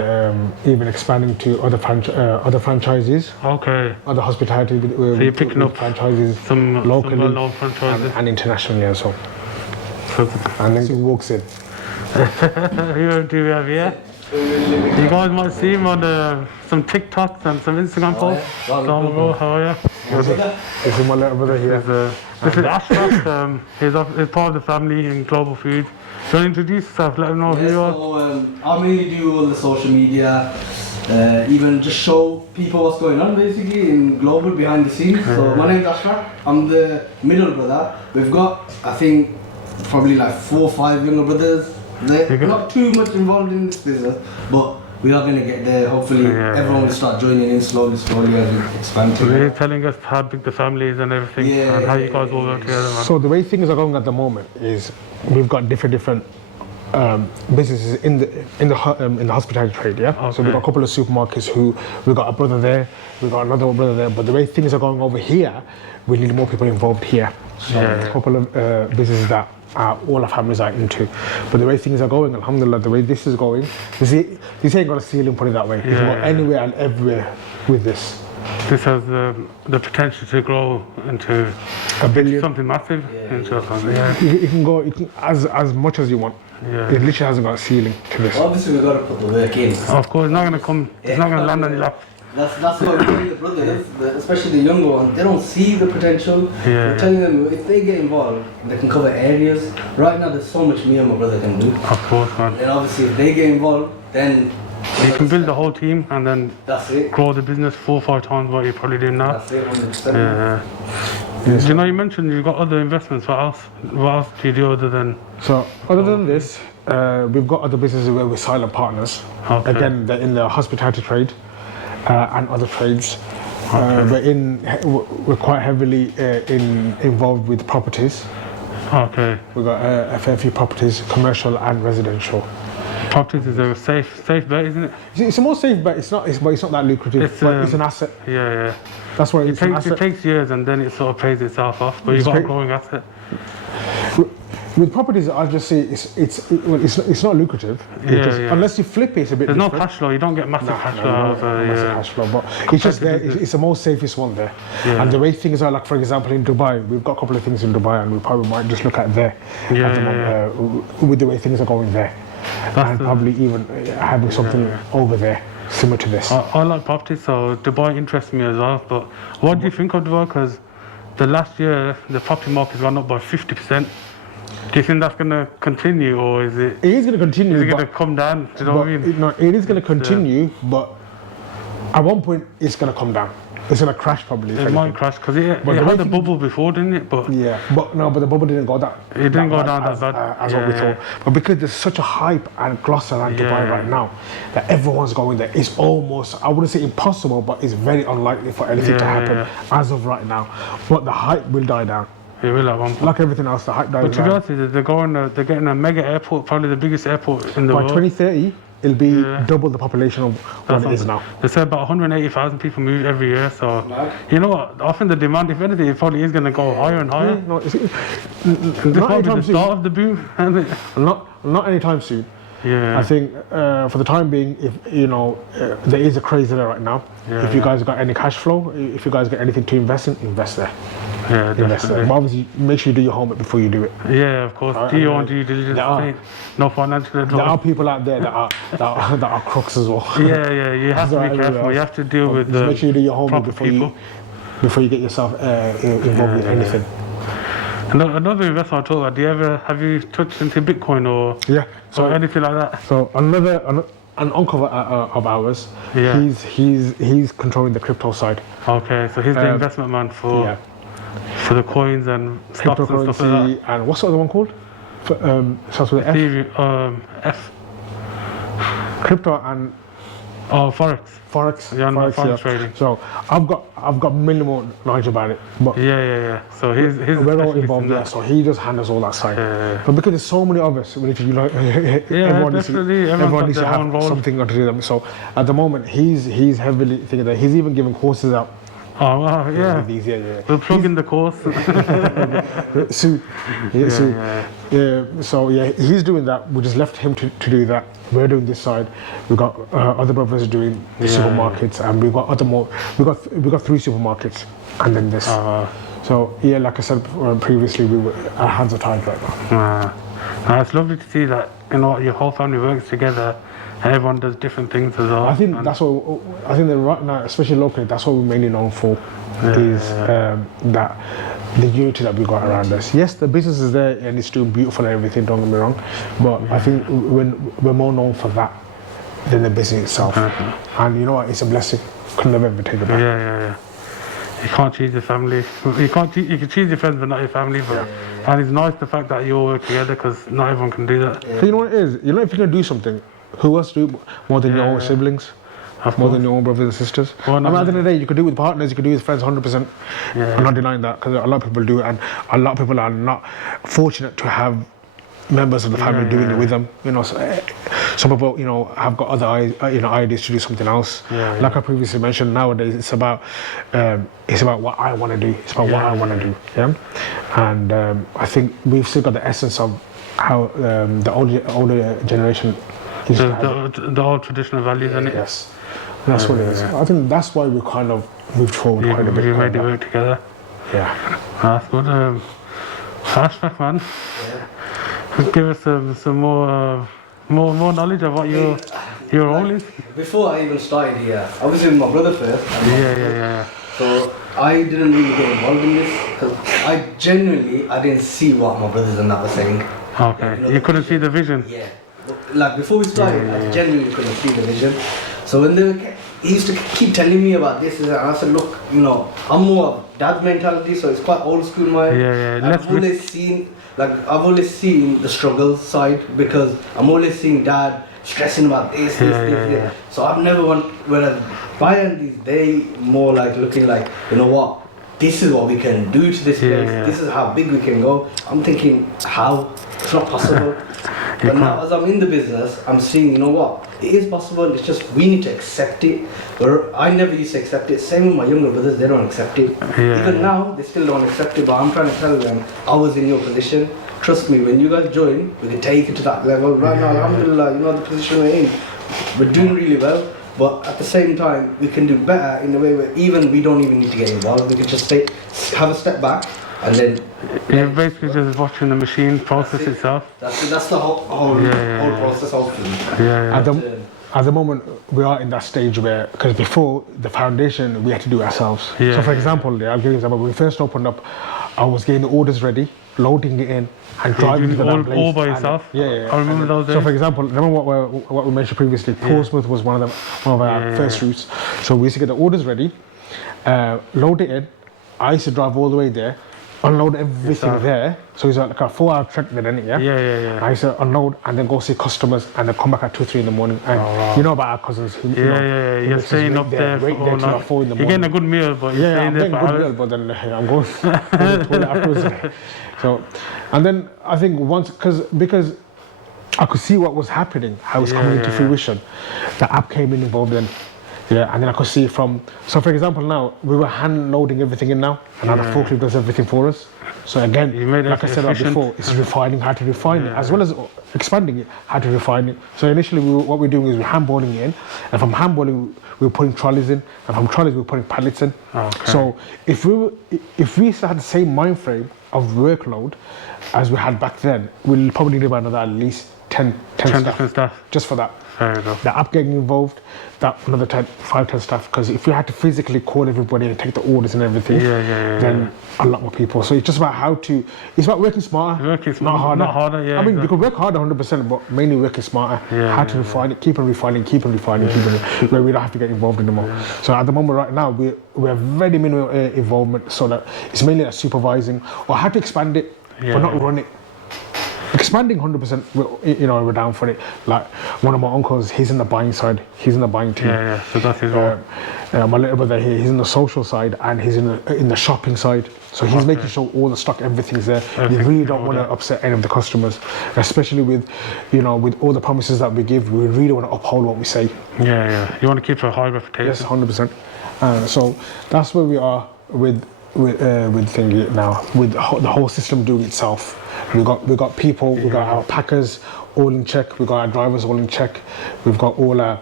even expanding to other franchises, Okay. other hospitality So you're picking up franchises some locally well-known franchises. and internationally as well. So, And then he walks in. who do we have here? You guys might see him on some TikToks and some Instagram posts. So, bro, how are you? This is my little brother here. This is Ashraf. He's part of the family in Global Foods. So introduce yourself, let them know who you are. So I mainly do all the social media, even just show people what's going on basically in global behind the scenes. So my name's Ashraf, I'm the middle brother. We've got, I think, probably like 4 or 5 younger brothers. They're not too much involved in this business, but we are going to get there. Hopefully everyone will start joining in slowly as we expand So you're together. telling us how big the family is and everything, Yeah, and how you guys all work together, man. So the way things are going at the moment is we've got different businesses in the hospitality trade. Yeah. Okay. So we've got a couple of supermarkets who we've got a brother there, we've got another brother there. But the way things are going over here, we need more people involved here. So a couple of businesses that all our families are into. But the way things are going, alhamdulillah, the way this is going, this ain't got a ceiling, put it that way. You can go anywhere and everywhere with this. This has the potential to grow into $1 billion. something massive. You can go as much as you want. Yeah. It literally hasn't got a ceiling to this. Obviously we've got to put the work in. Of course, it's not going to come, it's not going to land on your lap. That's what we're telling the brothers, especially the younger ones. They don't see the potential. We're telling them if they get involved, they can cover areas. Right now, there's so much me and my brother can do. Of course, man. And obviously, if they get involved, then You can build the whole team and then that's it. grow the business 4 or 5 times what you're probably doing now. That's it, 100%. Do you know, you mentioned you've got other investments. What else do you do other than? So other than this, we've got other businesses where we're silent partners. Okay. Again, they're in the hospitality trade and other trades. We're quite heavily involved with properties. Okay. We've got a fair few properties, commercial and residential. Properties is a safe bet, isn't it? It's a more safe bet. It's not that lucrative. But it's an asset. Yeah. That's why it's an It asset. takes years and then it sort of pays itself off. But you've got a growing asset. With properties, I'll just say it's not lucrative. Unless you flip it, it's a bit. There's no different. cash flow. You don't get massive cash flow. Massive cash flow, but it's just there. It's the most safest one there. And the way things are, like for example, in Dubai, we've got a couple of things in Dubai, and we probably might just look at there at the moment, with the way things are going there, and probably even having something over there similar to this. I like property, so Dubai interests me as well. But what do you think of Dubai? Because the last year the property market's gone up by 50%. Do you think that's going to continue, or is it? It is going to continue. Is it going to come down? Do you know what I mean? No, it is going to continue, but at one point it's going to come down. It's going to crash probably. It might crash because it had a bubble before, didn't it? But but the bubble didn't go down. It didn't go down that bad. As what we thought. But because there's such a hype and gloss around Dubai right now, that everyone's going there, it's almost, I wouldn't say impossible, but it's very unlikely for anything to happen as of right now. But the hype will die down. It will at one point. Like everything else, the hype dies But to be honest, they're getting a mega airport, probably the biggest airport in the By world. 2030, it'll be double the population of what it is now. They say about 180,000 people move every year, so you know what? I think the demand, if anything, it probably is going to go higher and higher. This This might be the start of the boom, isn't it? Not anytime soon. Yeah. I think for the time being, if there is a craze there right now. If you guys got any cash flow, if you guys got anything to invest in, invest there. Yeah, Invest there. definitely. But obviously, make sure you do your homework before you do it. Yeah, of course. Do your own due diligence. No financial There advice. are people out there that are crooks as well. Yeah. You have to be careful. You have to deal with Just make sure you do your homework proper people. before you get yourself involved with anything. Another investment I talk about. Have you touched into Bitcoin or anything like that? So an uncle of ours, he's controlling the crypto side. Okay, so he's the investment man for the coins and stocks and stuff like that. And what's the other one called? Starts with an F. F. Crypto and Oh, Forex. Forex. Yeah, no, Forex, Forex yeah. trading. So I've got minimal knowledge about it, but Yeah. So he's we're all specialist in involved, that. yeah. So he just handles all that side. Yeah. But because there's so many of us, you know, everyone needs to, definitely. Everyone's everyone got needs to their own have role. something to do them. So at the moment, he's heavily thinking that he's even giving courses out. Oh wow, yeah. With these, yeah. We'll plug in the course. Sue. So yeah, he's doing that. We just left him to do that. We're doing this side. We've got other brothers doing the supermarkets, and we've got we got 3 supermarkets, and then this. So yeah, like I said previously, our hands are tied right now. It's lovely to see that, you know, your whole family works together and everyone does different things as well. I think that's what I think that right now, especially locally, that's what we're mainly known for, is that the unity that we got around us. Yes, the business is there and it's doing beautiful and everything. Don't get me wrong, but I think we're more known for that than the business itself. And you know what? It's a blessing. Could never ever take it back. Yeah. You can't choose your family. You can choose your friends, but not your family. But and it's nice the fact that you all work together, because not everyone can do that. So you know what it is? You know, if you're gonna do something, who else do it more than your own siblings? More than your own brothers and sisters. Well, I mean, at the end of the day, you could do it with partners, you could do it with friends, 100%. I'm not denying that, because a lot of people do it, and a lot of people are not fortunate to have members of the family doing it with them. You know, so, some people, you know, have got other ideas to do something else. Like I previously mentioned, nowadays it's about what I want to do. It's about what I want to do. Yeah, and I think we've still got the essence of how the older generation. The old traditional values, isn't it? Yes, that's what it is. I think that's why we kind of moved forward quite a bit. We made it work together. Yeah, that's good. Flashback, man. Give us some more knowledge of what your role is. Before I even started here, I was with my brother first. Yeah. So I didn't really get involved in this, because I didn't see what my brothers and that were saying. Okay, like, you couldn't see the vision. Yeah, like before we started, I genuinely couldn't see the vision. So when he used to keep telling me about this, and I said, look, you know, I'm more of dad's mentality, so it's quite old school mind. Yeah. I've always seen the struggle side, because I'm always seeing dad stressing about this. So I've never whereas by these they more like looking like, you know what, this is what we can do to this place, this is how big we can go. I'm thinking, how? It's not possible. But now as I'm in the business, I'm seeing, you know what, it is possible, it's just we need to accept it. Where I never used to accept it, same with my younger brothers, they don't accept it. Even now, they still don't accept it, but I'm trying to tell them, I was in your position. Trust me, when you guys join, we can take it to that level. Right now, alhamdulillah, you know the position we're in, we're doing really well. But at the same time, we can do better in a way where we don't even need to get involved. We can just have a step back, and then you're basically just watching the machine process itself. That's the whole process, hopefully. At the moment, we are in that stage where, because before the foundation, we had to do it ourselves. So for example, I'll give you an example. When we first opened up, I was getting the orders ready, loading it in, and driving to that place. All by yourself? Yeah. I remember those days. So for example, remember what we mentioned previously, Portsmouth was one of our first routes. So we used to get the orders ready, load it in. I used to drive all the way there, unload everything there. So it's like a 4-hour trek then, isn't it? Yeah. I used to unload and then go see customers and then come back at 2-3 in the morning. And you know about our cousins who, you're staying up there right there till 4 in the morning. You're getting a good meal, but you're staying there for hours. Meal, but then I'm going to the toilet afterwards. So, and then I think because I could see what was happening, how it was coming into fruition, the app came involved in. And then I could see so for example now, we were hand loading everything in now, and now the forklift does everything for us. So again, like I said before, it's refining how to refine it, as well as expanding it, how to refine it. So initially what we're doing is we're handballing it in, and from handballing we're putting trolleys in, and from trolleys we're putting pallets in. So if we still had the same mind frame of workload as we had back then, we'll probably need about another at least 10 different staff. Just for that. Fair enough. The app getting involved, that another 5-10 staff, because if we had to physically call everybody and take the orders and everything, then a lot more people. So it's just about it's about working smarter, not harder. I mean, you can work harder 100%, but mainly working smarter. How to refine it, keep on refining, where we don't have to get involved anymore. So at the moment right now, we have very minimal involvement, so that it's mainly like supervising or how to expand it, but not run it. expanding 100%. We're down for it. Like one of my uncles, he's in the buying side. He's in the buying team. Yeah. So that's his role. My little brother here, he's in the social side and he's in the shopping side. So he's making sure all the stock, everything's there. We really don't want to upset any of the customers, especially with all the promises that we give. We really want to uphold what we say. Yeah. You want to keep a high reputation. Yes, 100%. So that's where we are with thingy now. With the whole system doing itself. We got people. We got our packers all in check. We got our drivers all in check. We've got all our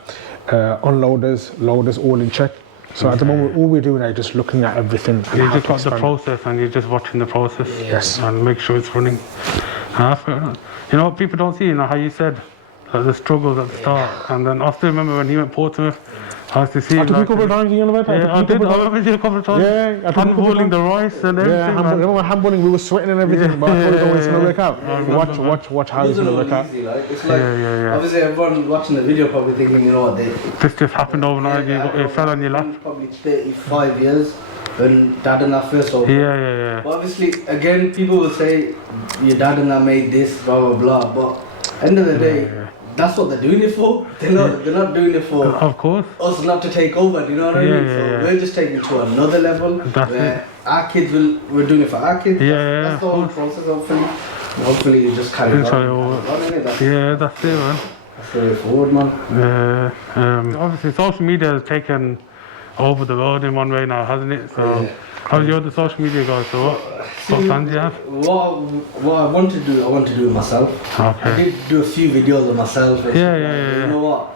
unloaders, loaders all in check. So at the moment, all we're doing is just looking at everything. You just got the process, and you're just watching the process. Yes. And make sure it's running. You know what people don't see? How you said the struggles at the start, and then I still remember when he went Portsmouth. I used to see him. I took you a couple of times, I did. I remember you a couple of times. Yeah, I handballing the rice and everything. Yeah, remember handballing, we were sweating and everything, but I thought it was going to work out. Watch how it's going to work out. It's like, obviously everyone watching the video probably thinking, you know what, this just happened overnight, it fell on your lap. Probably 35 years when dad and that first opened. Yeah. But obviously, again, people will say, your dad and that made this, blah, blah, blah, but end of the day, that's what they're doing it for. They're not doing it for of course us not to take over, do you know what I mean? So we're just taking it to another level where our kids we're doing it for our kids. That's the whole process, hopefully you just carry on. That's it, man. That's the way forward, man. Obviously social media has taken over the world in one way now, hasn't it? So how's your the social media guys? So what plans do you have? What I want to do it myself. Okay. I did do a few videos of myself. Yeah. You know what?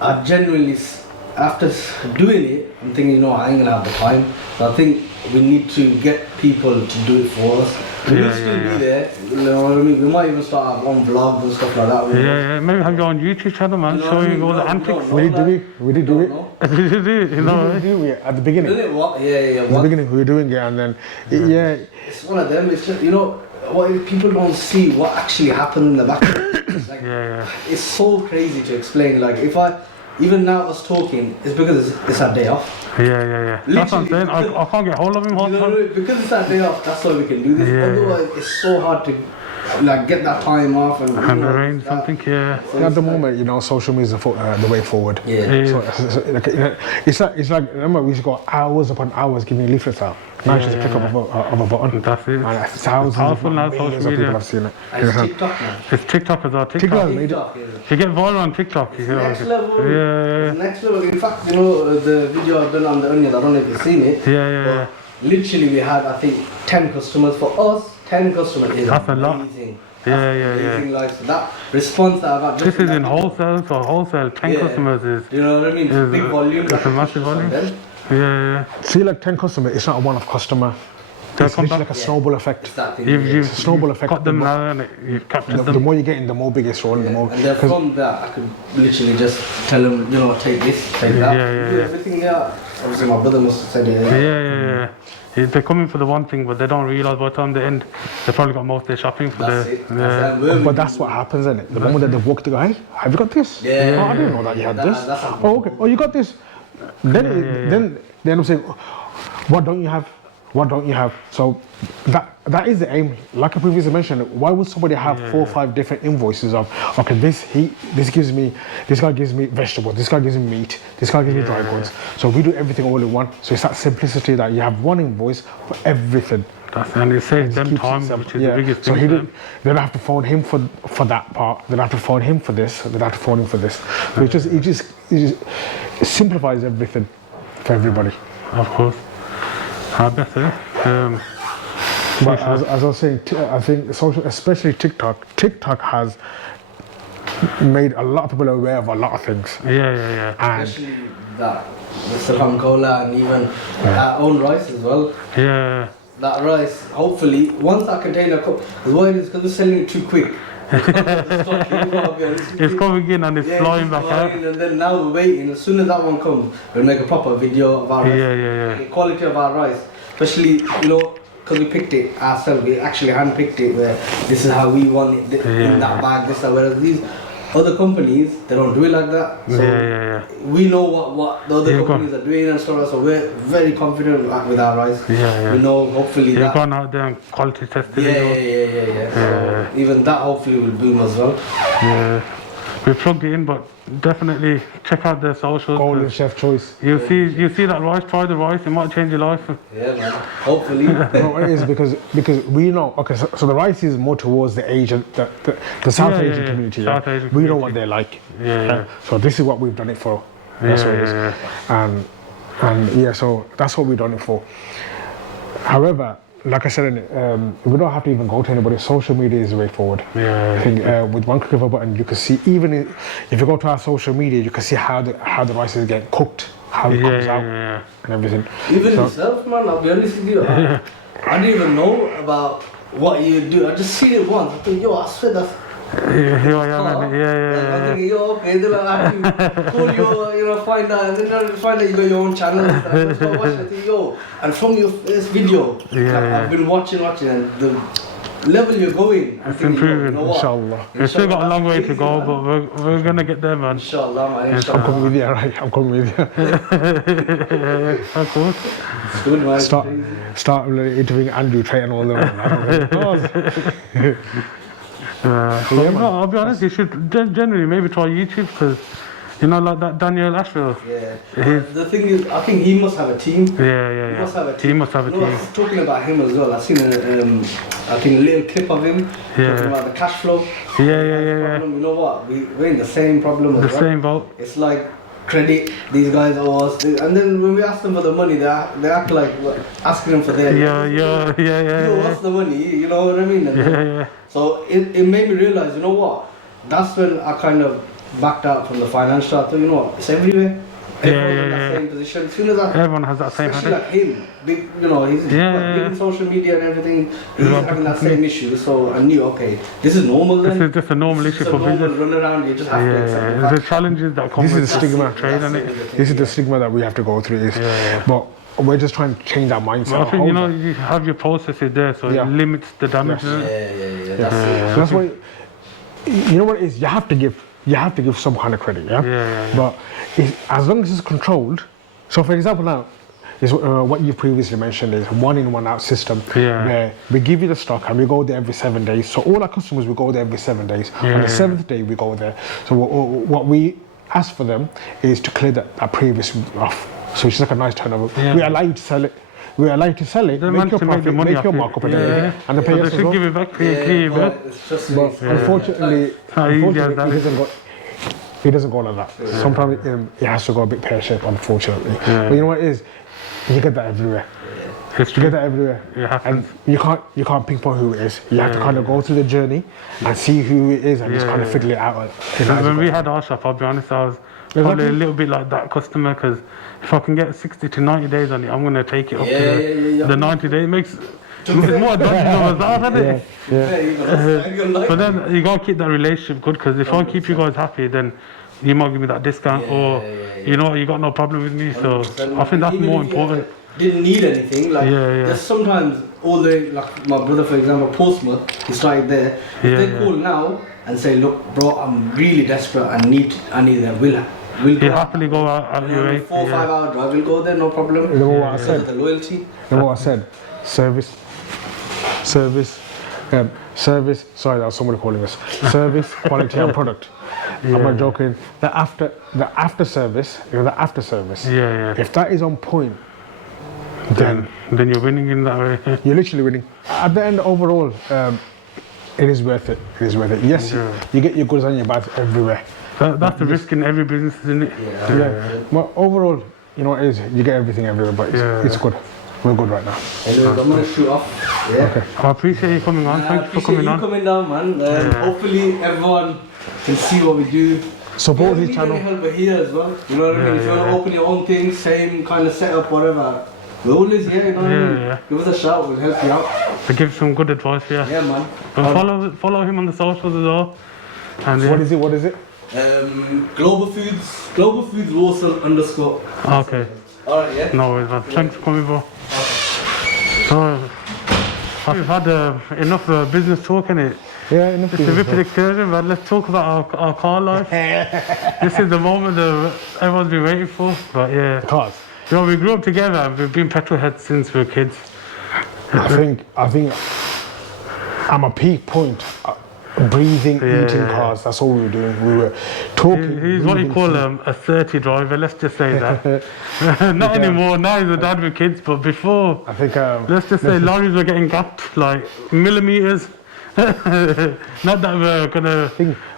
I genuinely, after doing it, I'm thinking, I ain't gonna have the time. So I think we need to get people to do it for us. We'll still be there, you know what I mean? We might even start our own vlogs and stuff like that. Maybe have your own YouTube channel, man, showing all the antics. We did do it. We did do it, at the beginning. Did it what? Yeah. At the beginning we were doing it, and then it's one of them. It's just what people don't see what actually happened in the background. It's so crazy to explain. Like even now us talking, it's because it's our day off. Yeah. That's what I'm saying. I can't get hold of him all the time. Because it's our day off, that's why we can do this. Otherwise, it's so hard to get that time off and arrange something. At the moment, social media is the way forward. It's like remember we used to go hours upon hours giving leaflets out. Now it's just a click of a button. That's it. And thousands of millions of people have seen it. It's TikTok now. It's TikTok as well. TikTok made it. You get viral on TikTok. It's next level. Next level. In fact, the video I've done on the Onion, I don't know if you've seen it. Yeah. Literally, we had, I think, 10 customers. For us, 10 customers is that's amazing. A lot. Amazing. Like, so that response that I got. This is in wholesale, so wholesale, 10 customers is. You know what I mean? It's big volume. It's a massive volume. Yeah. See, like 10 customers, it's not a one-off customer. It's like a snowball effect. You've snowball effect. Got them now and you've captured them. The more you get in, the more big it's rolling. And then from that, I could literally just tell them, take this, take that. Do everything there. Obviously, my brother must have said it. Yeah. They're coming for the one thing, but they don't realise by the time they end, they've probably got most of their shopping for But that's what happens, isn't it? The moment that they walk, they go, hey, have you got this? Yeah. I didn't know that you had this. Oh, okay. Oh, you got this. Then they end up saying, what don't you have? What don't you have? So that is the aim. Like I previously mentioned, why would somebody have 4 or 5 different invoices of, okay, this guy gives me vegetables, this guy gives me meat, this guy gives me dry goods. So we do everything all in one. So it's that simplicity that you have one invoice for everything. And it saves them time, which is the biggest thing. So they don't have to phone him for that part. They don't have to phone him for this. They don't have to phone him for this. So it just simplifies everything for everybody. Of course. I bet so. But as I was saying, I think social, especially TikTok has made a lot of people aware of a lot of things. Yeah. And especially that, the Sri Cola and even our own rice as well. Yeah. That rice, hopefully, once that container comes, because we're selling it too quick. It's coming in and it's flying back out. And then now we're waiting. As soon as that one comes, we'll make a proper video of our rice. The quality of our rice. Especially, because we picked it ourselves. We actually hand-picked it where this is how we want it in that bag. Whereas these other companies, they don't do it like that. So we know what the other companies are doing and stuff, so we're very confident with our rice. We know hopefully You've gone out there and quality tested it. So even that hopefully will boom as well. We plugged it in, but definitely check out their socials. Golden chef choice. You see that rice, try the rice, it might change your life. Yeah, man. Hopefully. No, it is because we know. Okay, so the rice is more towards the Asian, the South Asian community. South Asian we know what they like. So this is what we've done it for. That's what it is. And so that's what we've done it for. However, like I said, we don't have to even go to anybody. Social media is the way forward. I think with one click of a button, you can see, even if you go to our social media, you can see how the rice is getting cooked, how it comes out, and everything. Even yourself, man, I'll be honest with you, I didn't even know about what you do. I just seen it once. I think, yo, I swear that's... Here I am, I'm thinking, yo, okay, then I have to call you, find out, and then find out you got your own channel and stuff. Just go watch it, I think, yo, and from your first video, I've been watching, and the level you're going, it's improving. Inshallah. We've still got a long way to go, but we're gonna get there, man. Inshallah, man. I'm coming with you, right? I'm coming with you. Of course. It's good, man. Start interviewing Andrew, Trey, and all them. I'll be honest, you should generally maybe try YouTube, because like that Daniel Asheville. The thing is, I think he must have a team. He must have a team. I was talking about him as well. I've seen I think a little clip of him talking about the cash flow. You know what? We're in the same problem as well. The same boat. It's like credit, these guys owe us, and then when we ask them for the money, they act like asking them for their You owe us the money, you know what I mean? So it made me realize, you know what, that's when I kind of backed out from the financial. I thought, you know what, it's everywhere. Everyone's in that same position. As soon as everyone has that same especially like him, big, he's big in social media and everything, he's having that same issue. So I knew, okay, this is normal then. This is just a normal issue for business. Run around, you just have to accept the challenges that come with the stigma. trade, and this is the stigma that we have to go through. But we're just trying to change our mindset. Well, I think, you have your processes there, so it limits the damage. That's why, you know what it is, you have to give some kind of credit, but as long as it's controlled. So for example now, is what you previously mentioned is one in, one out system, where we give you the stock and we go there every 7 days. So all our customers, we go there every 7 days. On the 7th day we go there. So what we ask for them is to clear that previous off. So it's like a nice turnover. We allow you to sell it. We allow you to sell it, make your profit, make your markup, and everything, and they pay us as well. Give it back to you, but unfortunately, he doesn't go like that. Sometimes it has to go a bit pear-shaped, unfortunately. But you know what it is? You get that everywhere. You get that everywhere. And you can't pinpoint who it is. You have to kind of go through the journey and see who it is and just kind of figure it out. When we had our shop, I'll be honest, I was probably a little bit like that customer, because if I can get 60 to 90 days on it, I'm going to take it up to the 90 days. It makes more advantage of us, doesn't it? But then you got to keep that relationship good, because if I keep you guys happy, then you might give me that discount, or you got no problem with me. So I think that's more important. Didn't need anything, there's sometimes like my brother, for example, Portsmouth, he started there. If they call now and say, look bro, I'm really desperate, I need that, we'll go happily go out your way. 4 or 5 hour drive, we'll go there, no problem. You know what I said? The loyalty. You know what I said? Service. Sorry, that was somebody calling us. Service, quality, and product. I'm not joking. The after service. If that is on point, then you're winning in that way. You're literally winning. At the end, overall, it is worth it. It is worth it. Yes, you get your goods and your bads everywhere. That's the risk in every business, isn't it? Well, overall, you know what it is? You get everything everywhere, but it's good. We're good right now. Anyway, I'm going to shoot off. Okay. I appreciate you coming on. Thank you for coming on. Coming down, man. Hopefully everyone can see what we do. Support this channel. Help here as well. You know what I mean? If you want to open your own thing, same kind of setup, whatever. We're always here, you know what I mean? Give us a shout, we'll help you out. To give some good advice, Yeah, man. And follow him on the socials as well. And What is it? Global Foods Warsaw _ Okay. Alright, yeah. No worries, man. Thanks for coming, bro. So, we've had enough business talk, innit? Yeah, enough It's a business. Ripple excursion, man. Let's talk about our car life. This is the moment that everyone's been waiting for. But yeah, Cars. you know, we grew up together and we've been petrol heads since we were kids. I think I'm a peak point. Breathing, eating cars. That's all we were doing. We were talking. He's what you breathing, call a 30 driver, let's just say that. Not anymore, now he's a dad with kids, but before, I think. let's just say lorries were getting gapped like millimeters. Not that we're gonna.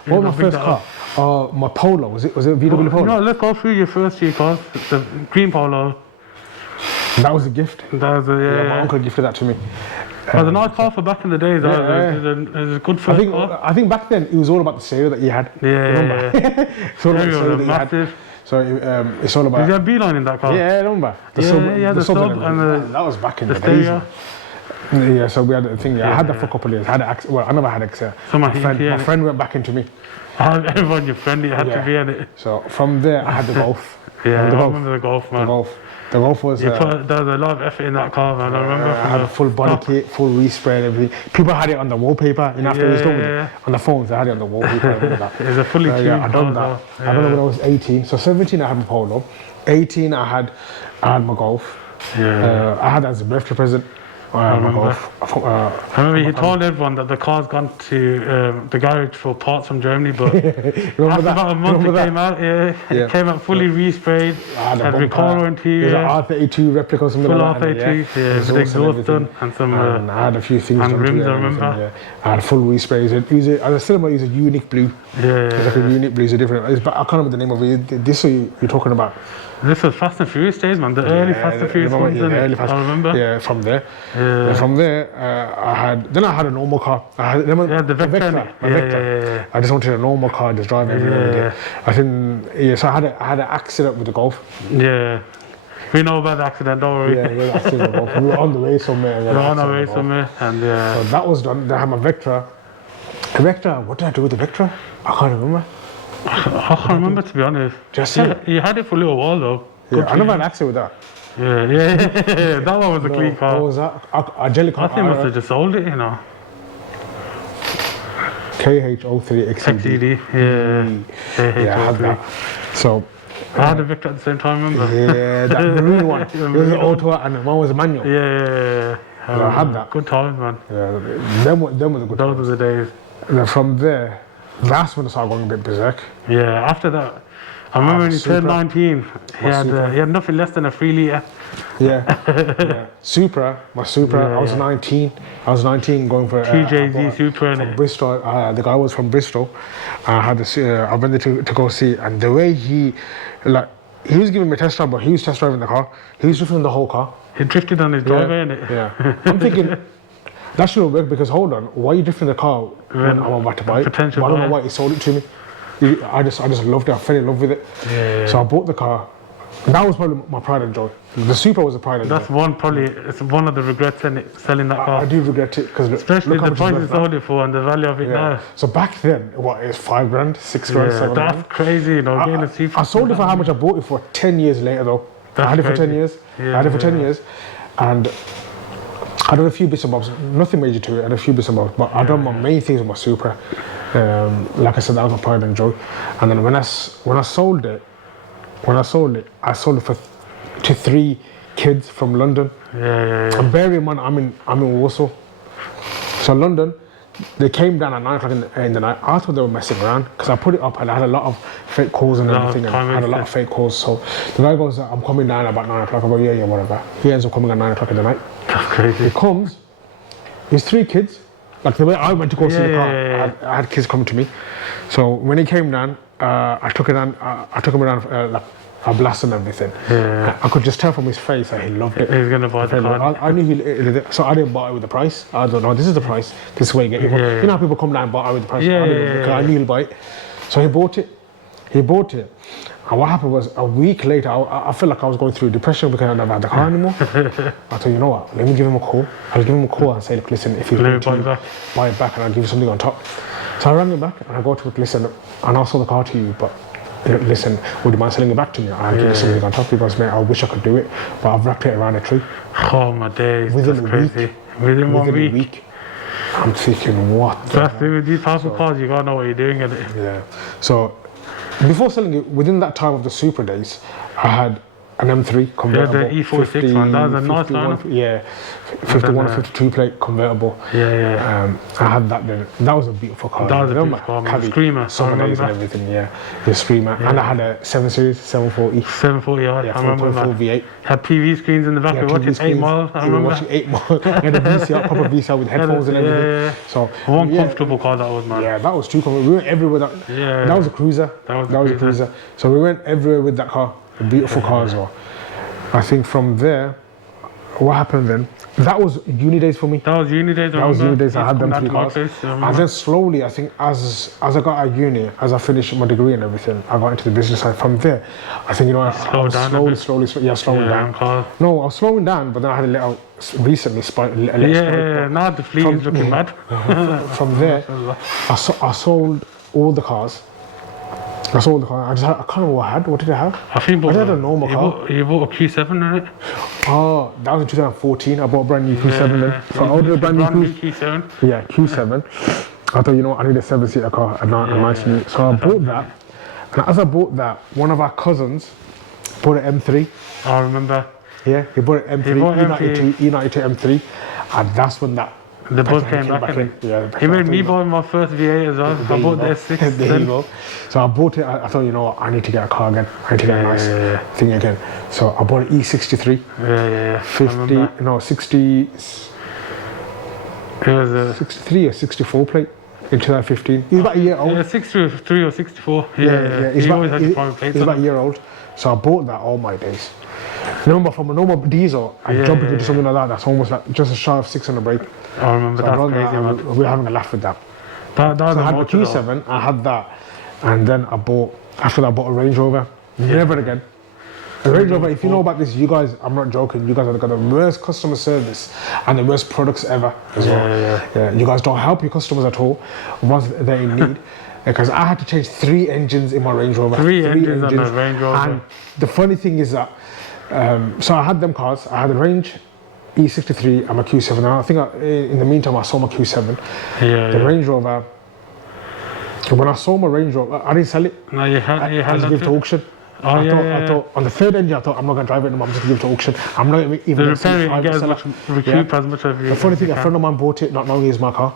What was my first car? My Polo. Was it a VW Polo? No, let's go through your first few cars. The green Polo. That was a gift. That was My uncle gifted that to me. It was a nice car for back in the days. It was a good first car. I think back then it was all about the stereo that you had. Yeah. It's all about the stereo that you had. Massive. So it's all about. Did you have Beeline in that car? Yeah, I remember. The sub and that was back in the days. stereo. Yeah, so we had the thing. I had that for a couple of years. I never had Excel. My friend went back into me. Everyone, your friend, you had to be in it. So from there, I had the Golf. Yeah, I remember the Golf, man. The Golf was. There was a lot of effort in that car, man. I remember. I had a full body kit, full respray and everything. People had it on the wallpaper. You know, after we stopped with it. On the phones, they had it on the wallpaper. I remember that. It was a fully tuned I done car. that. I don't know when I was 18. So 17, I had my Polo. 18, I had my Golf. Yeah. I had that as a birthday present. My Golf. I remember he told everyone that the car's gone to the garage for parts from Germany, but after about a month it came out. It came out fully resprayed. Had had recorder interior. It was an R32 replica or something Full like that. R32, with exhaust done and some. And I had a few things and done rims, to it. I remember. I had full resprays. I still remember it was a unique blue. It's like a unique blue. It's a different. But I can't remember the name of it. This you're talking about. This was Fast and Furious days, man. The early Fast and Furious ones, I remember. Yeah, from there. Yeah. From there, I had a normal car. I had the Vectra. Vectra. I just wanted a normal car, just drive everywhere with it. I think, so I had an accident with the Golf. Yeah. We know about the accident, don't worry. Yeah, we had an accident with the Golf. We were on the way somewhere. We were on our way somewhere, and So that was done. Then I had my Vectra. The Vectra, what did I do with the Vectra? I can't remember. I can't remember, to be honest. You had it for a little while though. Yeah, I never had an accident with that. Yeah. That one was a clean car. What was that? I think I must have just sold it, you know. KH03 XED. Yeah. Yeah, I had that. So. I had a Victor at the same time, remember? Yeah, that maroon one. It was an auto and one was a manual. Yeah. I had that. Good times, man. Yeah, them were the good times. Those were the days. And then from there, that's when I started going a bit berserk. Yeah, after that, I remember when he turned 19, he had nothing less than a 3 litre. Yeah. Supra, my Supra, I was 19. I was 19 going for TJZ Supra. From Bristol. The guy was from Bristol. I went there to go see it. And the way he was giving me a test drive, but he was test driving the car. He was drifting the whole car. He drifted on his driveway, innit? Yeah. I'm thinking, that shouldn't work because hold on, why are you drifting the car when I'm about to buy it? I don't know why he sold it to me. I just loved it. I fell in love with it. Yeah. So I bought the car. And that was probably my pride and joy. The Supra was a pride and joy. That's it's one of the regrets in it, selling that car. I do regret it because especially the price you sold it for and the value of it now. So back then, what is $5 grand, $6 grand, $7 grand? That's crazy, you know. Getting a Supra. I sold it for how much I bought it for 10 years later though. I had it for 10 years. Yeah, I had it for 10 years, and I done a few bits and bobs. Nothing major to it. I had a few bits and bobs, but I done my main things with my Supra. Like I said, that was my pride and joy. And then when I sold it, I sold it to 3 kids from London. Yeah. And bear in mind, I'm in Warsaw. So London, they came down at 9 o'clock in the night. I thought they were messing around because I put it up and I had a lot of fake calls and everything. And I had a lot of fake calls. So the guy goes, I'm coming down about 9 o'clock. I go, yeah, whatever. He ends up coming at 9 o'clock in the night. That's crazy. He comes, he's 3 kids. Like the way I went to go see the car, I had kids coming to me. So when he came down, I took him around, I blasted and everything. Yeah. I could just tell from his face that he loved it. He's gonna buy the car. I knew so I didn't buy it with the price. I don't know. This is the price. This is where you get it. You know how people come down and buy it with the price. I knew he'll buy it. So he bought it. And what happened was a week later, I felt like I was going through depression because I never had the car anymore. I thought, you know what? Let me give him a call. I'll give him a call and say, look, listen, if he's going to buy it back, and I'll give you something on top. So I rang him back and I go to it, listen, and I'll sell the car to you, but listen, would you mind selling it back to me? I'll give you something on top. Because, mate, I wish I could do it, but I've wrapped it around a tree. Oh my days, Within that's a crazy. week. Within 1 week. I'm thinking, what the That's it with these type of cars, you gotta know what you're doing in it. Yeah. So before selling it, within that time of the super days, I had an M3 convertible. Yeah, the E46 one, that was a nice 51, lineup. yeah, 51, 52 plate convertible. Yeah. I had that then. That was a beautiful car. That was a You know, beautiful car, man. Caddy, Screamer, I summer days and remember. everything, yeah. The Screamer. And I had a 7 Series, 740. 740, I remember 4.4 that. V8. Had TV screens in the back, we were watching 8 Mile, I We were remember. watching 8 Mile. We had a VCR, proper VCR with headphones and everything. Yeah. So, One yeah, comfortable car that was, man. yeah, that was too comfortable. We went everywhere. That was a cruiser. That was a a cruiser. So we went everywhere with that car. A beautiful car as well. I think from there, what happened then? That was uni days for me. That was uni days, That was uni days. I had them Come three down to my cars. place, I And remember. then slowly, I think as I got out of uni, as I finished my degree and everything, I got into the business side. From there, I think, I slowed was down a bit. slowing down. Cars. No, I was slowing down, but then I had a little recently. Now the fleet is looking mad. From there, I sold all the cars. I sold the car. I can't remember what I had. What did I have? I think I had a normal car. You bought a Q7 in it? Oh, that was in 2014. I bought a brand new Q7 then. So I ordered a brand new Q7. Yeah, Q7. I thought, I need a 7-seater car, a nice new. So I bought that. And as I bought that, one of our cousins bought an M3. I remember. Yeah, he bought an M3, bought E92 M3. And that's when that The buzz came back in. Yeah, He made me buy my first V8 as well. I bought the S6. There then. you go. So I bought it. I thought, I need to get a car again. I need to get a nice thing again. So I bought an E63. Yeah. 60. It was a 63 or 64 plate in 2015. He's about a year old. 63 or 64. Yeah. He always had the private plates He's on about a year old. So I bought that all my days. Remember, from a normal diesel, I jumped into something like that. That's almost like just a shy of 600 brake. I remember So that's crazy, man. we were having a laugh with that. That was So a I had the motor though. Q7, I had that, and then after that I bought a Range Rover. Never again. A Range Rover, if you know about this, you guys, I'm not joking, you guys have got the worst customer service and the worst products ever as well. Yeah. You guys don't help your customers at all once they're in need. Because I had to change 3 engines in my Range Rover. Three engines on the Range Rover. And the funny thing is that, so I had them cars, I had the Range, E63 and my Q7. And I think in the meantime I sold my Q7. The Range Rover, when I sold my Range Rover, I didn't sell it. No, you had I just that gave it to too. auction. Oh, I thought on the third engine, I thought I'm not going to drive it anymore, I'm just going to give it to auction. I'm not even The going repair it to and get as sell much, it. recoup as much of you. The funny thing, as a you friend of mine bought it not knowing it was my car.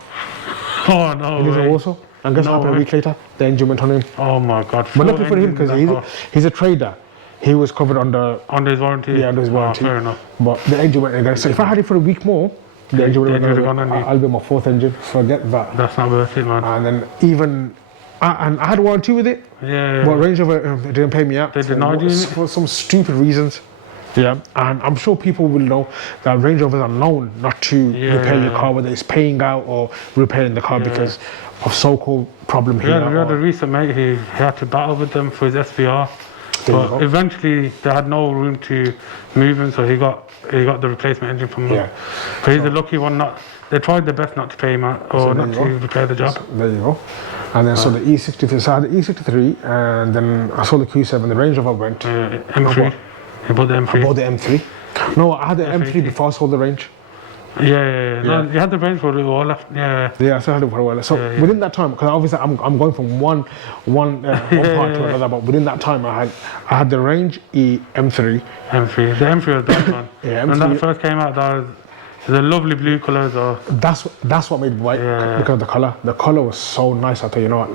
can. Oh, no He was way. also. And guess what happened a week later? The engine went on him. Oh my God. But 4 luckily for him, engines in that because car. he's a trader, he was covered under Under his warranty? Yeah, under his warranty. Fair enough. But the engine went again. So if I had it for a week more, the engine would have gone on. I'll be my 4th engine. Forget that. That's not worth it, man. And then even, and I had a warranty with it. Yeah. But Range Rover they didn't pay me out. They denied you? For some stupid reasons. Yeah, and I'm sure people will know that Range Rovers are known not to repair your car, whether it's paying out or repairing the car because of so-called problem here. We had a recent mate who had to battle with them for his SVR. There you But go. eventually they had no room to move him, so he got the replacement engine from them. Yeah. But he's a lucky one. They tried their best not to pay him out or there not you to go. repair the job. There you go. And then so the E63, so I had the E63 and then I saw the Q7, the Range Rover went. M3. He bought the M3. I bought the M3. No, I had the M3 before I sold the Range. Yeah. No, you had the range for a while left. Yeah. Yeah, I still had it for a while. So within that time, because obviously I'm going from one part to another, but within that time I had the Range M3. M3. The M3 was that one. Yeah, When M3. that first came out, that was the lovely blue colours. That's what made it white because of the color. The color was so nice. I thought, you know what,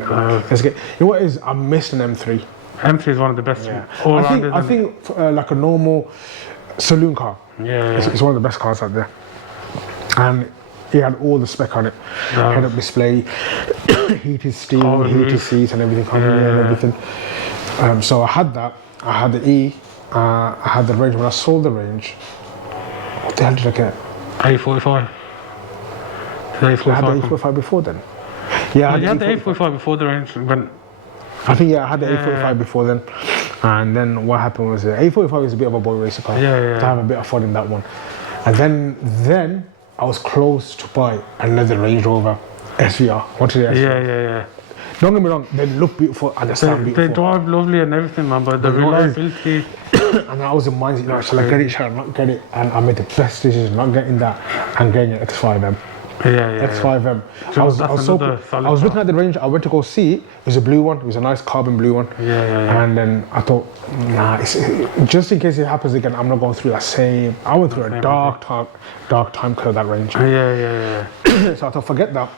let's get. You know what is? I missed an M3. M3 is one of the best I all-rounders. think like a normal saloon car. Yeah. It's one of the best cars out there. And he had all the spec on it. Head-up display, heated steering, heated seats and everything coming in and everything. So I had that. I had the E. I had the Range. When I sold the Range, what the hell did I get? A45. The I had the A45. A45 before then. Yeah, I You had the A45. A45 before the range went. I think I had the A45 before then, and then what happened was the A45 was a bit of a boy racer car. Yeah. To have a bit of fun in that one, and then I was close to buy another Range Rover SVR. Wanted the SVR. Yeah. Don't get me wrong, they look beautiful and they sound They beautiful. drive lovely and everything, man, but the But what is- reliability. And I was in mind, shall I get it, shall I not get it? And I made the best decision not getting that and getting an X5M. So X5M. I was that's so another solid I was looking car. at the range. I went to go see it. It was a blue one. It was a nice carbon blue one. And then I thought, nah, just in case it happens again, I'm not going through that same. I went through a dark time curve that range. So I thought, forget that.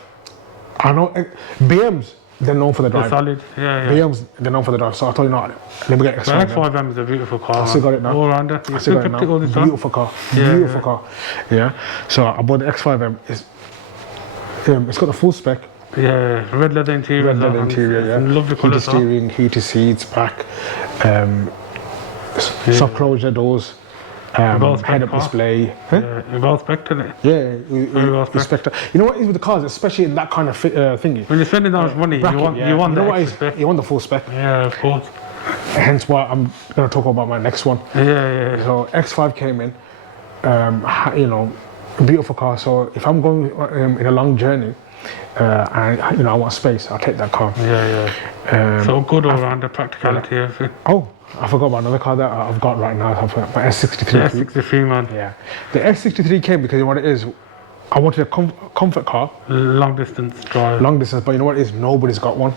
I know BMs. They're known for the drive. Solid, BMs, they're known for the drive. So I thought, you know, let me get The X5M. X5M is a beautiful car. I still got it now. All rounder. I still got it now. Beautiful car. Beautiful car. Yeah. So I bought the X5M. It's got the full spec. Yeah, red leather interior. Red leather interior, yeah. Lovely colour. Heated steering, heated seats, back, soft closure doors, head-up display. Well spec'd, isn't it? Yeah, well spec. You know what is with the cars, especially in that kind of thingy. When you're spending that much money, Bracket, you want you know the what extra spec. You want the full spec. Yeah, of course. Hence why I'm going to talk about my next one. So X5 came in, you know, beautiful car. So if I'm going in a long journey, and you know I want space, I'll take that car. So good all around the practicality, everything. Oh, I forgot about another car that I've got right now. I've got my S63. The S63, man. Yeah, the S63 came because you know what it is. I wanted a comfort car. Long distance drive. Long distance, but you know what it is? Nobody's got one.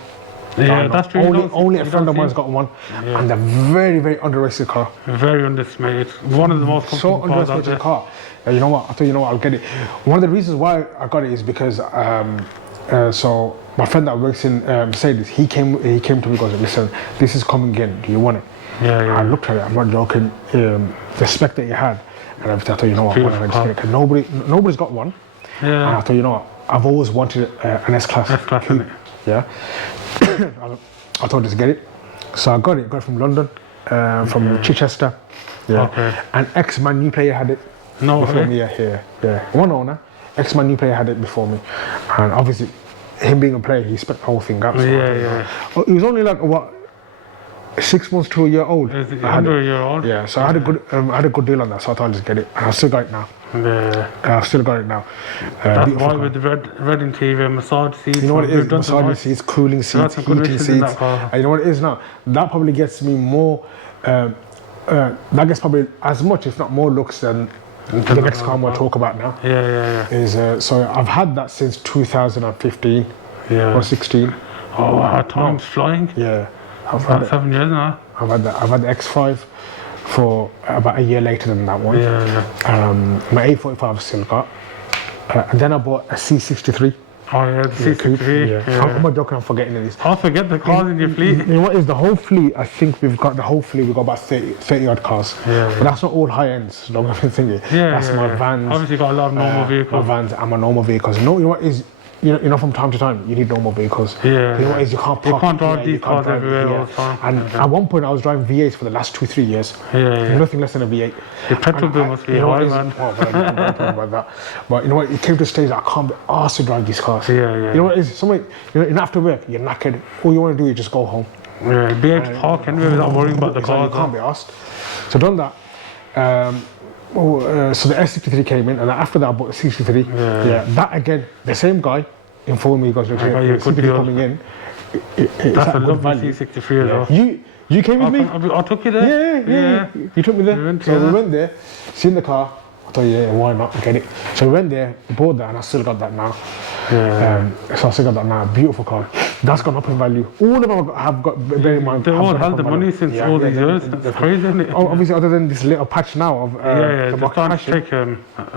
Yeah, that's true. Only a friend of mine's got one, and they're very, very underrated car. Very underestimated. One of the most comfortable cars out underestimated there. car. You know what? I thought you know what? I'll get it. One of the reasons why I got it is because so my friend that works in Mercedes, he came to me and goes, listen, this is coming in. Do you want it? I looked at it. I'm not joking. The spec that you had, and I thought, you know what? I'm gonna just get it because nobody's got one. And I thought, you know what? I've always wanted an S-Class. S-Class, coupe. Yeah. I thought just get it. So I got it. Got it from London, from Chichester. Yeah. And ex-Man U player had it. No before way. me. Yeah. One owner. Ex-Man U player had it before me, and obviously, him being a player, he spec the whole thing up. So it was only like what 6 months to a year old. Under a year old. Yeah. So I had a good deal on that. So I thought I'd just get it, and I still got it now. I've still got it now. That's why with the red interior, massage seats. You know what it is? Massage seats, cooling seats, heating seats. And you know what it is now? That probably gets me more. That gets probably as much, if not more, looks than the next car we'll talk about now. Is so I've had that since 2015 or 16. Oh, our time's flying. Yeah, I've had 7 years now. I've had the X5 for about a year later than that one. My A45 I've still got, and then I bought a C63. Oh yeah, the C63. I'm not joking, I'm forgetting these. I'll forget the cars in your fleet. You know what is the whole fleet? I think we've got about 30 odd cars. But that's not all high ends. Don't get me thinking. That's my vans. Obviously, got a lot of normal vehicles. My vans and my normal vehicles. No, you know what is? You know, from time to time, you need normal vehicles. You know what is? You can't drive these cars everywhere all the time. And at one point, I was driving V8s for the last 2-3 years. Nothing less than a V8. The petrol bill must be high, man. Oh, but I'm not talking about that. But you know what? It came to a stage that I can't be asked to drive these cars. You know what it is? Somebody, you know, after work, you're knackered. All you want to do is just go home. Be able to park anywhere without worrying about the cars. You can't be asked. So done that. So the S63 came in, and after that I bought the 63. That again, the same guy informed me, he goes, look, the coming in. That's a lovely C63 as well. You came with me? I took you there. Yeah. You took me there. So we went there, seen the car. I thought, why not get it? So we went there, bought that, and I still got that now. So I still got that now. Beautiful car. That's gone up in value. All of them have got, bear in mind, they've all held the money since all these years. That's crazy, isn't it? Obviously, other than this little patch now of the market take a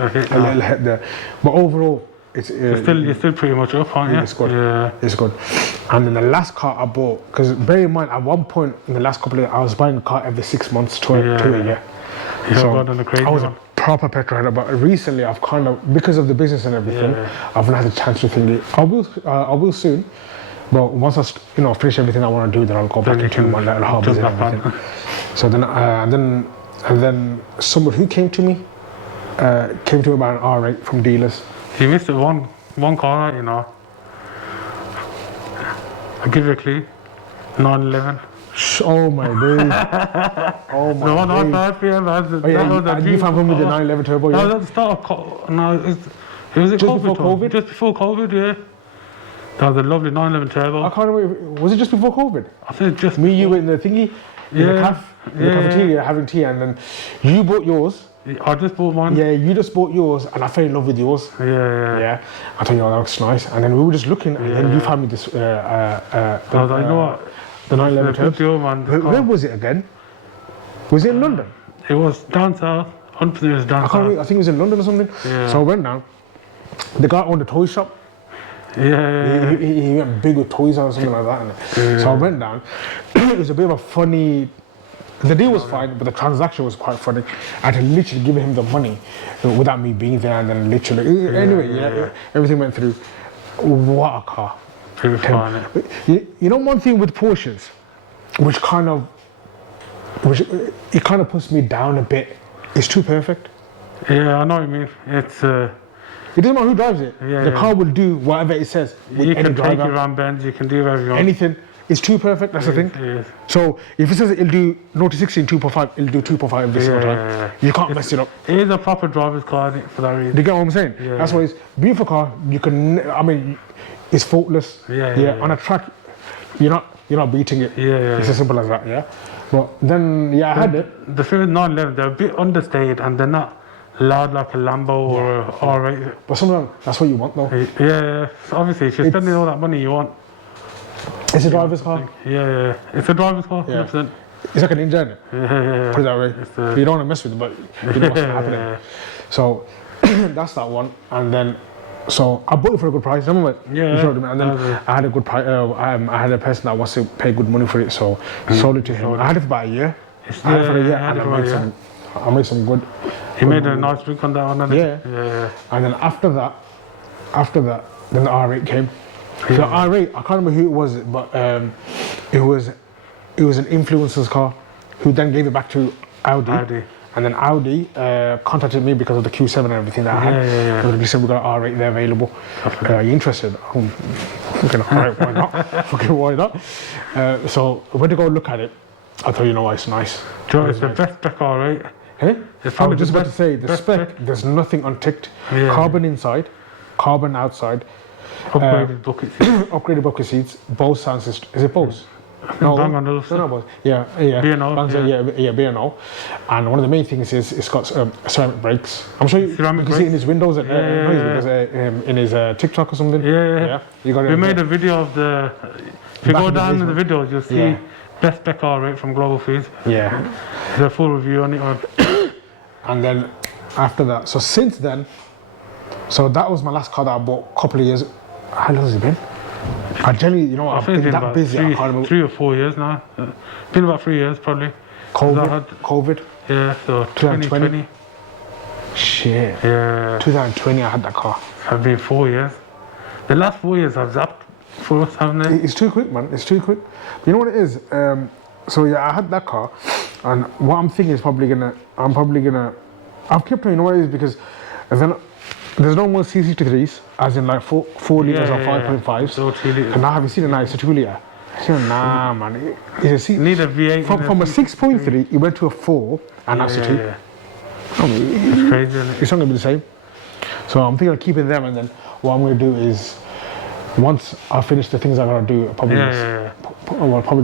hit now. A little hit there. But overall, you're still pretty much up, aren't you? It's good. It's good. And then the last car I bought, because bear in mind, at one point in the last couple of years, I was buying a car every 6 months to a year. So I was a proper petrol header, but recently I've kind of, because of the business and everything, I've not had a chance to think it. I will soon, but once I finish everything I want to do, then I'll go back into my little hobbies and everything. So then, and then someone who came to me about an R8 from dealers. You missed it one car out, you know. I'll give you a clue. 911. Oh my days. Oh my the one I days. had for you, man. And you found one with the 911 turbo, yeah? No, at the start of it was just before COVID? Just before COVID, yeah. That was a lovely 911 turbo. I can't remember. Was it just before COVID? I think just me, you in the thingy, in the cafeteria having tea, and then you bought yours. I just bought mine. Yeah, you just bought yours, and I fell in love with yours. Yeah. I thought, that looks nice. And then we were just looking, and then you Yeah. found me this. I was like, you know what? The 911 It's a good Turbs. deal, man. Where was it again? Was it in London? It was down south. 100% it was down I can't south. remember. I think it was in London or something. Yeah. So I went down. The guy owned a toy shop. Yeah. He went big with toys or something like that. So I went down. It was a bit of a funny. The deal was fine, but the transaction was quite funny. I had to literally give him the money without me being there, and then literally. Anyway, everything went through. What a car! It was fun. You know, one thing with Porsches, which it kind of puts me down a bit. It's too perfect. Yeah, I know what you mean. It's It doesn't matter who drives it. The car will do whatever it says. With you any can take driver, it around bends. You can do whatever you want. anything. It's too perfect. That's the thing. Yes. So if it says it'll do 0 to 60 in 2.5, it'll do 2.5 every single time. You can't mess it up. It is a proper driver's car, isn't it, for that reason. Do you get what I'm saying? Yeah. That's why it's a beautiful car. You can. I mean, it's faultless. Yeah. On a track, you're not beating it. Yeah. It's as simple as that. Yeah. But then I had it. The thing with 911, they're a bit understated and they're not loud like a Lambo or a R8. But sometimes that's what you want, though. Yeah. So obviously, if you're spending all that money, you want. It's a driver's car. Yeah. It's a driver's car, 100%. It's like an engine, isn't it? Yeah. Put it that way. It's You don't want to mess with it, but you know what's happening. So that's that one. And then, so I bought it for a good price. Remember? Yeah. You showed me. And then I had a good price. I had a person that wants to pay good money for it, so sold it to him. I had it for about a year. I had it for a year, and I made some good. He made a nice drink on that one, didn't he? Yeah. And then after that, then the R8 came. So the R8, I can't remember who it was, but it was an influencer's car, who then gave it back to Audi. And then Audi contacted me because of the Q7 and everything that I had. They said, we've got an R8 there available. Are you interested? Fucking alright, why not? Fucking why not? So I went to go look at it. I thought, you know what, it's nice. Do you know, it's the best spec R8. Hey? It's I probably was just the about to say, the best spec, there's nothing unticked. Carbon inside, carbon outside. Upgraded bucket seats. Upgraded bucket seats, Bose sound system. Is it Bose? No, Bang on those. No, Bose. Yeah. B&O, B&O. And one of the main things is it's got ceramic brakes. I'm sure you can see it in his windows, in his TikTok or something. Yeah. You got it. We made a video of the. If you go down in the videos, you'll see Yeah. best spec R8 from Global Foods. Yeah. There's a full review on it. And then after that, so since then, so that was my last car that I bought a couple of years. How long has it been? I generally, you know, I've been that about busy. I can't remember. 3 or 4 years now. Been about 3 years probably. COVID. Yeah, so 2020. Shit. Yeah. 2020, I had that car. Have been 4 years. The last 4 years have zapped for us, haven't they? It's too quick, man. It's too quick. But you know what it is? So yeah, I had that car, and what I'm thinking is I've kept it, you know what it is, because then there's no more CC3s, as in like 4 litres or 5.5s. So 2 litres. And now have you seen it now? It's a 2 litre. Nah, man. It's a Need a V8. from a 6.3, it went to a 4, and that's a 2. Yeah. I mean, It's crazy, isn't it? it's not going to be the same. So I'm thinking of keeping them, and then what I'm going to do is, once I finish the things I got to do, I'll probably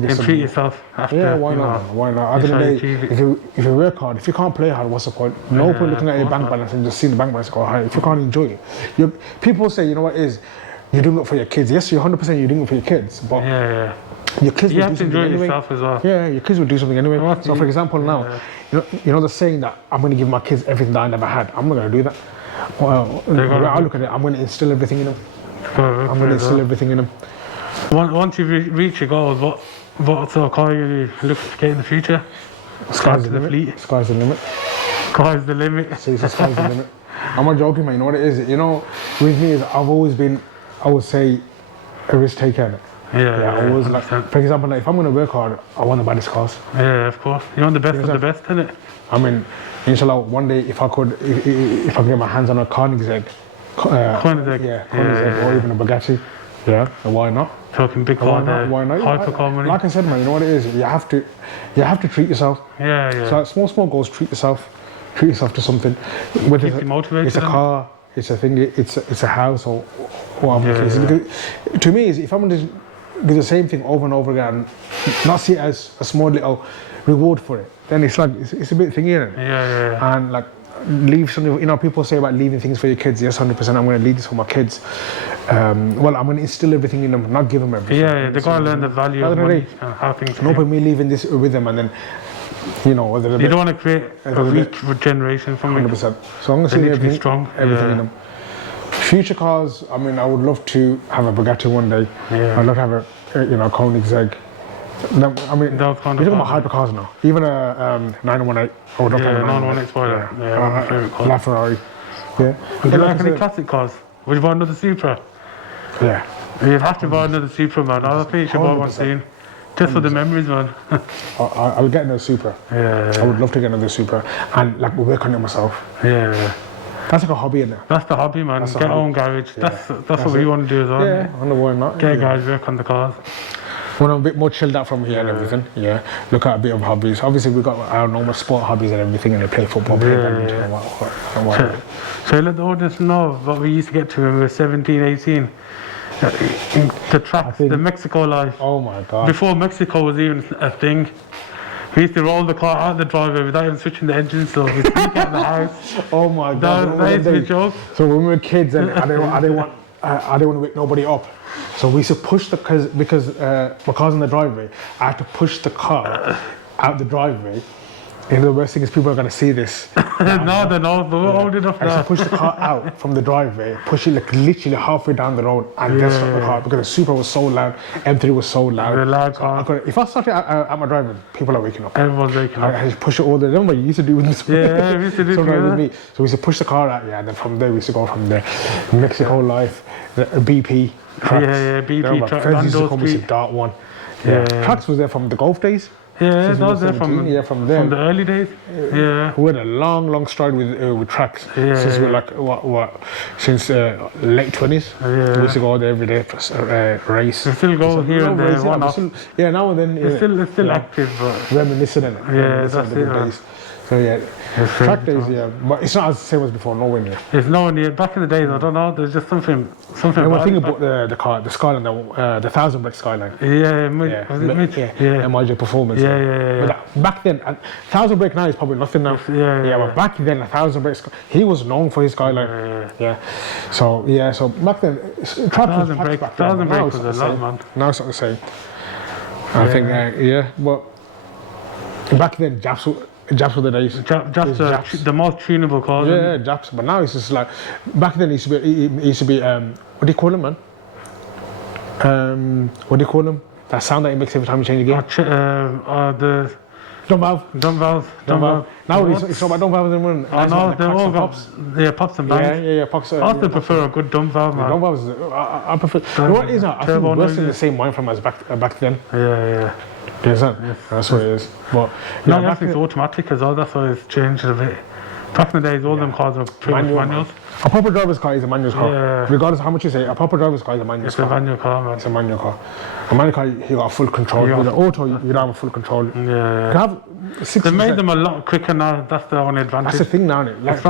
get And some. treat yourself after. Yeah, why you not? know, Why not? At the end of the achieve day, it. if you work hard, if you can't play hard, what's the point? No point looking at your bank balance and just seeing the bank balance go high. If you can't enjoy it, people say, you know what it is, you're doing it for your kids. Yes, you're 100% you're doing it for your kids, but your kids You will have do to enjoy something anyway. yourself as well. Yeah, your kids will do something anyway. So, for example, now, you know the saying that I'm going to give my kids everything that I never had. I'm not going to do that. Well, I look at it, I'm going to instill everything in them. I'm going to instill everything in them. Once you reach your goals, what sort of car you look to get in the future? Sky's the the limit. fleet. Sky's the limit. Sky's the limit. Seriously, sky's the limit. I'm not joking, man. You know what it is? You know, with me, is I've always been, I would say, a risk taker. I always like, for example, like, if I'm going to work hard, I want the baddest cars. Yeah, of course. You want the best of the best, innit? I mean, inshallah, one day if I could get my hands on a Koenigsegg, Koenigsegg, or even a Bugatti, why not? Talking big car, why not? Hypercar money. Like I said, man, you know what it is? You have to treat yourself. Yeah. So small goals, treat yourself to something. Whether Keep you motivated. It's a car, it's a thing, it's a house, or whatever. To me, if I'm going to do the same thing over and over again, not see it as a small little reward for it, then it's like it's a bit thingy, isn't it? Yeah. And like leave something. You know, people say about leaving things for your kids. Yes, 100%. I'm going to leave this for my kids. Well, I'm going to instill everything in them, not give them everything. Yeah, they gotta learn the value of money and how things. No point me leaving this with them and then, you know, you don't want to create a weak generation from it. 100%. So I'm going to see everything, strong. everything in them. Future cars. I mean, I would love to have a Bugatti one day. Yeah. I'd love to have a, you know, Koenigsegg. I mean, you're talking about hypercars now. Even a 918. I would love to have a 918 spoiler. Yeah, one of my favourite cars. LaFerrari. Yeah. Would you like any classic cars? Would you buy another Supra? Yeah. You'd have to buy another Supra, man. I think you should buy one soon. Just for the memories, man. I'll get another Supra. Yeah. I would love to get another Supra and like work on it myself. Yeah. That's like a hobby, isn't it? That's the hobby, man. Get our own garage. Yeah. That's what we want to do as well. Yeah. I wonder why not. Get a garage, work on the cars. When I'm a bit more chilled out from here and everything, look at a bit of hobbies. Obviously, we've got our normal sport hobbies and everything, and they play football, play badminton, and what. So let the audience know what we used to get to when we were 17, 18. The tracks, the Mexico life. Oh my God. Before Mexico was even a thing, we used to roll the car out the driveway without even switching the engine, so we sneak out the house. Oh my God. That used to be a joke. So when we were kids, and I didn't want to wake nobody up. So we used to push because my car's in the driveway. I had to push the car out the driveway. And the worst thing is people are going to see this. No, they're not, but we're old enough I now. used to push the car out from the driveway, push it like literally halfway down the road, and then stop the car because the Supra was so loud, M3 was so loud. The loud car. If I started at my driveway, people are waking up. Everyone's waking up. I just push it all the way. Remember, you used to do this. Yeah, we used to do sometimes with together. me. So we used to push the car out, and then from there we used to go from there. Mexico life, the BP. Tracks. Yeah, BP. Friends used to call me the Dart one. Yeah. Tracks was there from the golf days. Yeah, that was there from there. From the early days. Yeah. We had a long stride with Tracks since we were like since late 20s. Yeah. We used to go there every day for race. We still go here and there. Now and then. It's still active, but reminiscing. Yeah, that's it. Days. So yeah, track days, but it's not as the same as before, nowhere near. It's nowhere near. Back in the days, I don't know, there's just something And one thing about the car, the Skyline, the 1000 brake Skyline. Was it Mitch? Yeah, MIJ Performance. But back then, 1000 brake now is probably nothing now. But back then, 1000 brake, he was known for his Skyline. So back then, track was brake back then. 1000 brake was a lot, man. Now it's not the same. I think, but back then, Japs were the days. Japs the most tunable cars. Yeah, Japs. But now it's just like, back then it used to be what do you call them, man? What do you call them? That sound that it makes every time you change the gear? The Dumb valve. Nowadays it's not about dumb valves anymore. I know, they're all got pops and bangs. Yeah, pops. I still prefer a good dumb valve, man. Dumb valves, I prefer. You know what it is now? I think we're still the same mind from us back then. Yeah. You understand? Yes. That's what it is. But now everything's automatic as well, that's why it's changed a bit. Back in the days, all them cars were pretty much manuals. A proper driver's car is a manual car. Yeah. Regardless of how much you say, a proper driver's car is a manual car. It's a manual car, man. It's a manual car. A manual car, you got full control. With an auto, you don't have a full control. Yeah. You have 60%. They made them a lot quicker now, that's the only advantage. That's the thing now, innit? Like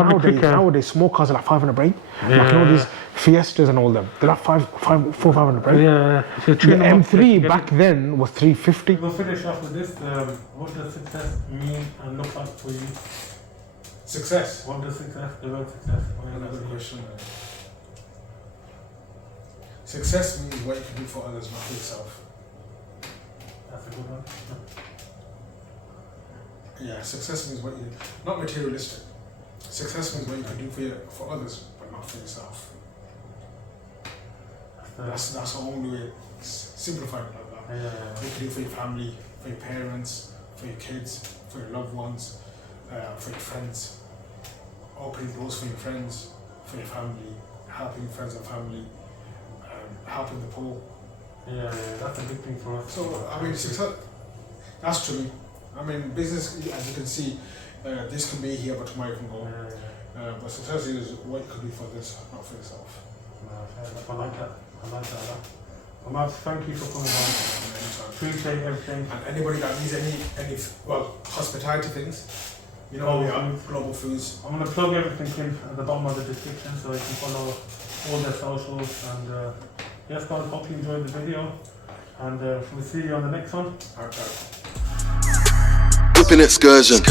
nowadays, small cars are like 500 brake. Like all these Fiestas and all them. They're like 500 brake. Yeah. The M3 back then was 350. We'll finish off with this. What does success mean and look like for you? Success. What does success, the word success? Another question. Success means what you can do for others, not for yourself. That's a good one. Yeah, success means what you, not materialistic. Success means what you can do for others, but not for yourself. That's the only way. Simplify it like that. Yeah. What you can do for your family, for your parents, for your kids, for your loved ones, for your friends. Opening doors for your friends, for your family, helping friends and family, helping the poor. Yeah, that's a big thing for us. So, I mean, success, that's true. I mean, business, as you can see, this can be here, but tomorrow it can go. But success is what you can do for this, not for yourself. I like that. Ahmad, thank you for coming on. Appreciate everything. And anybody that needs any hospitality things, you know, we are Global Foods. I'm going to plug everything in at the bottom of the description so you can follow all their socials. And yes, guys, hope you enjoyed the video. And we'll see you on the next one. Whipping excursion.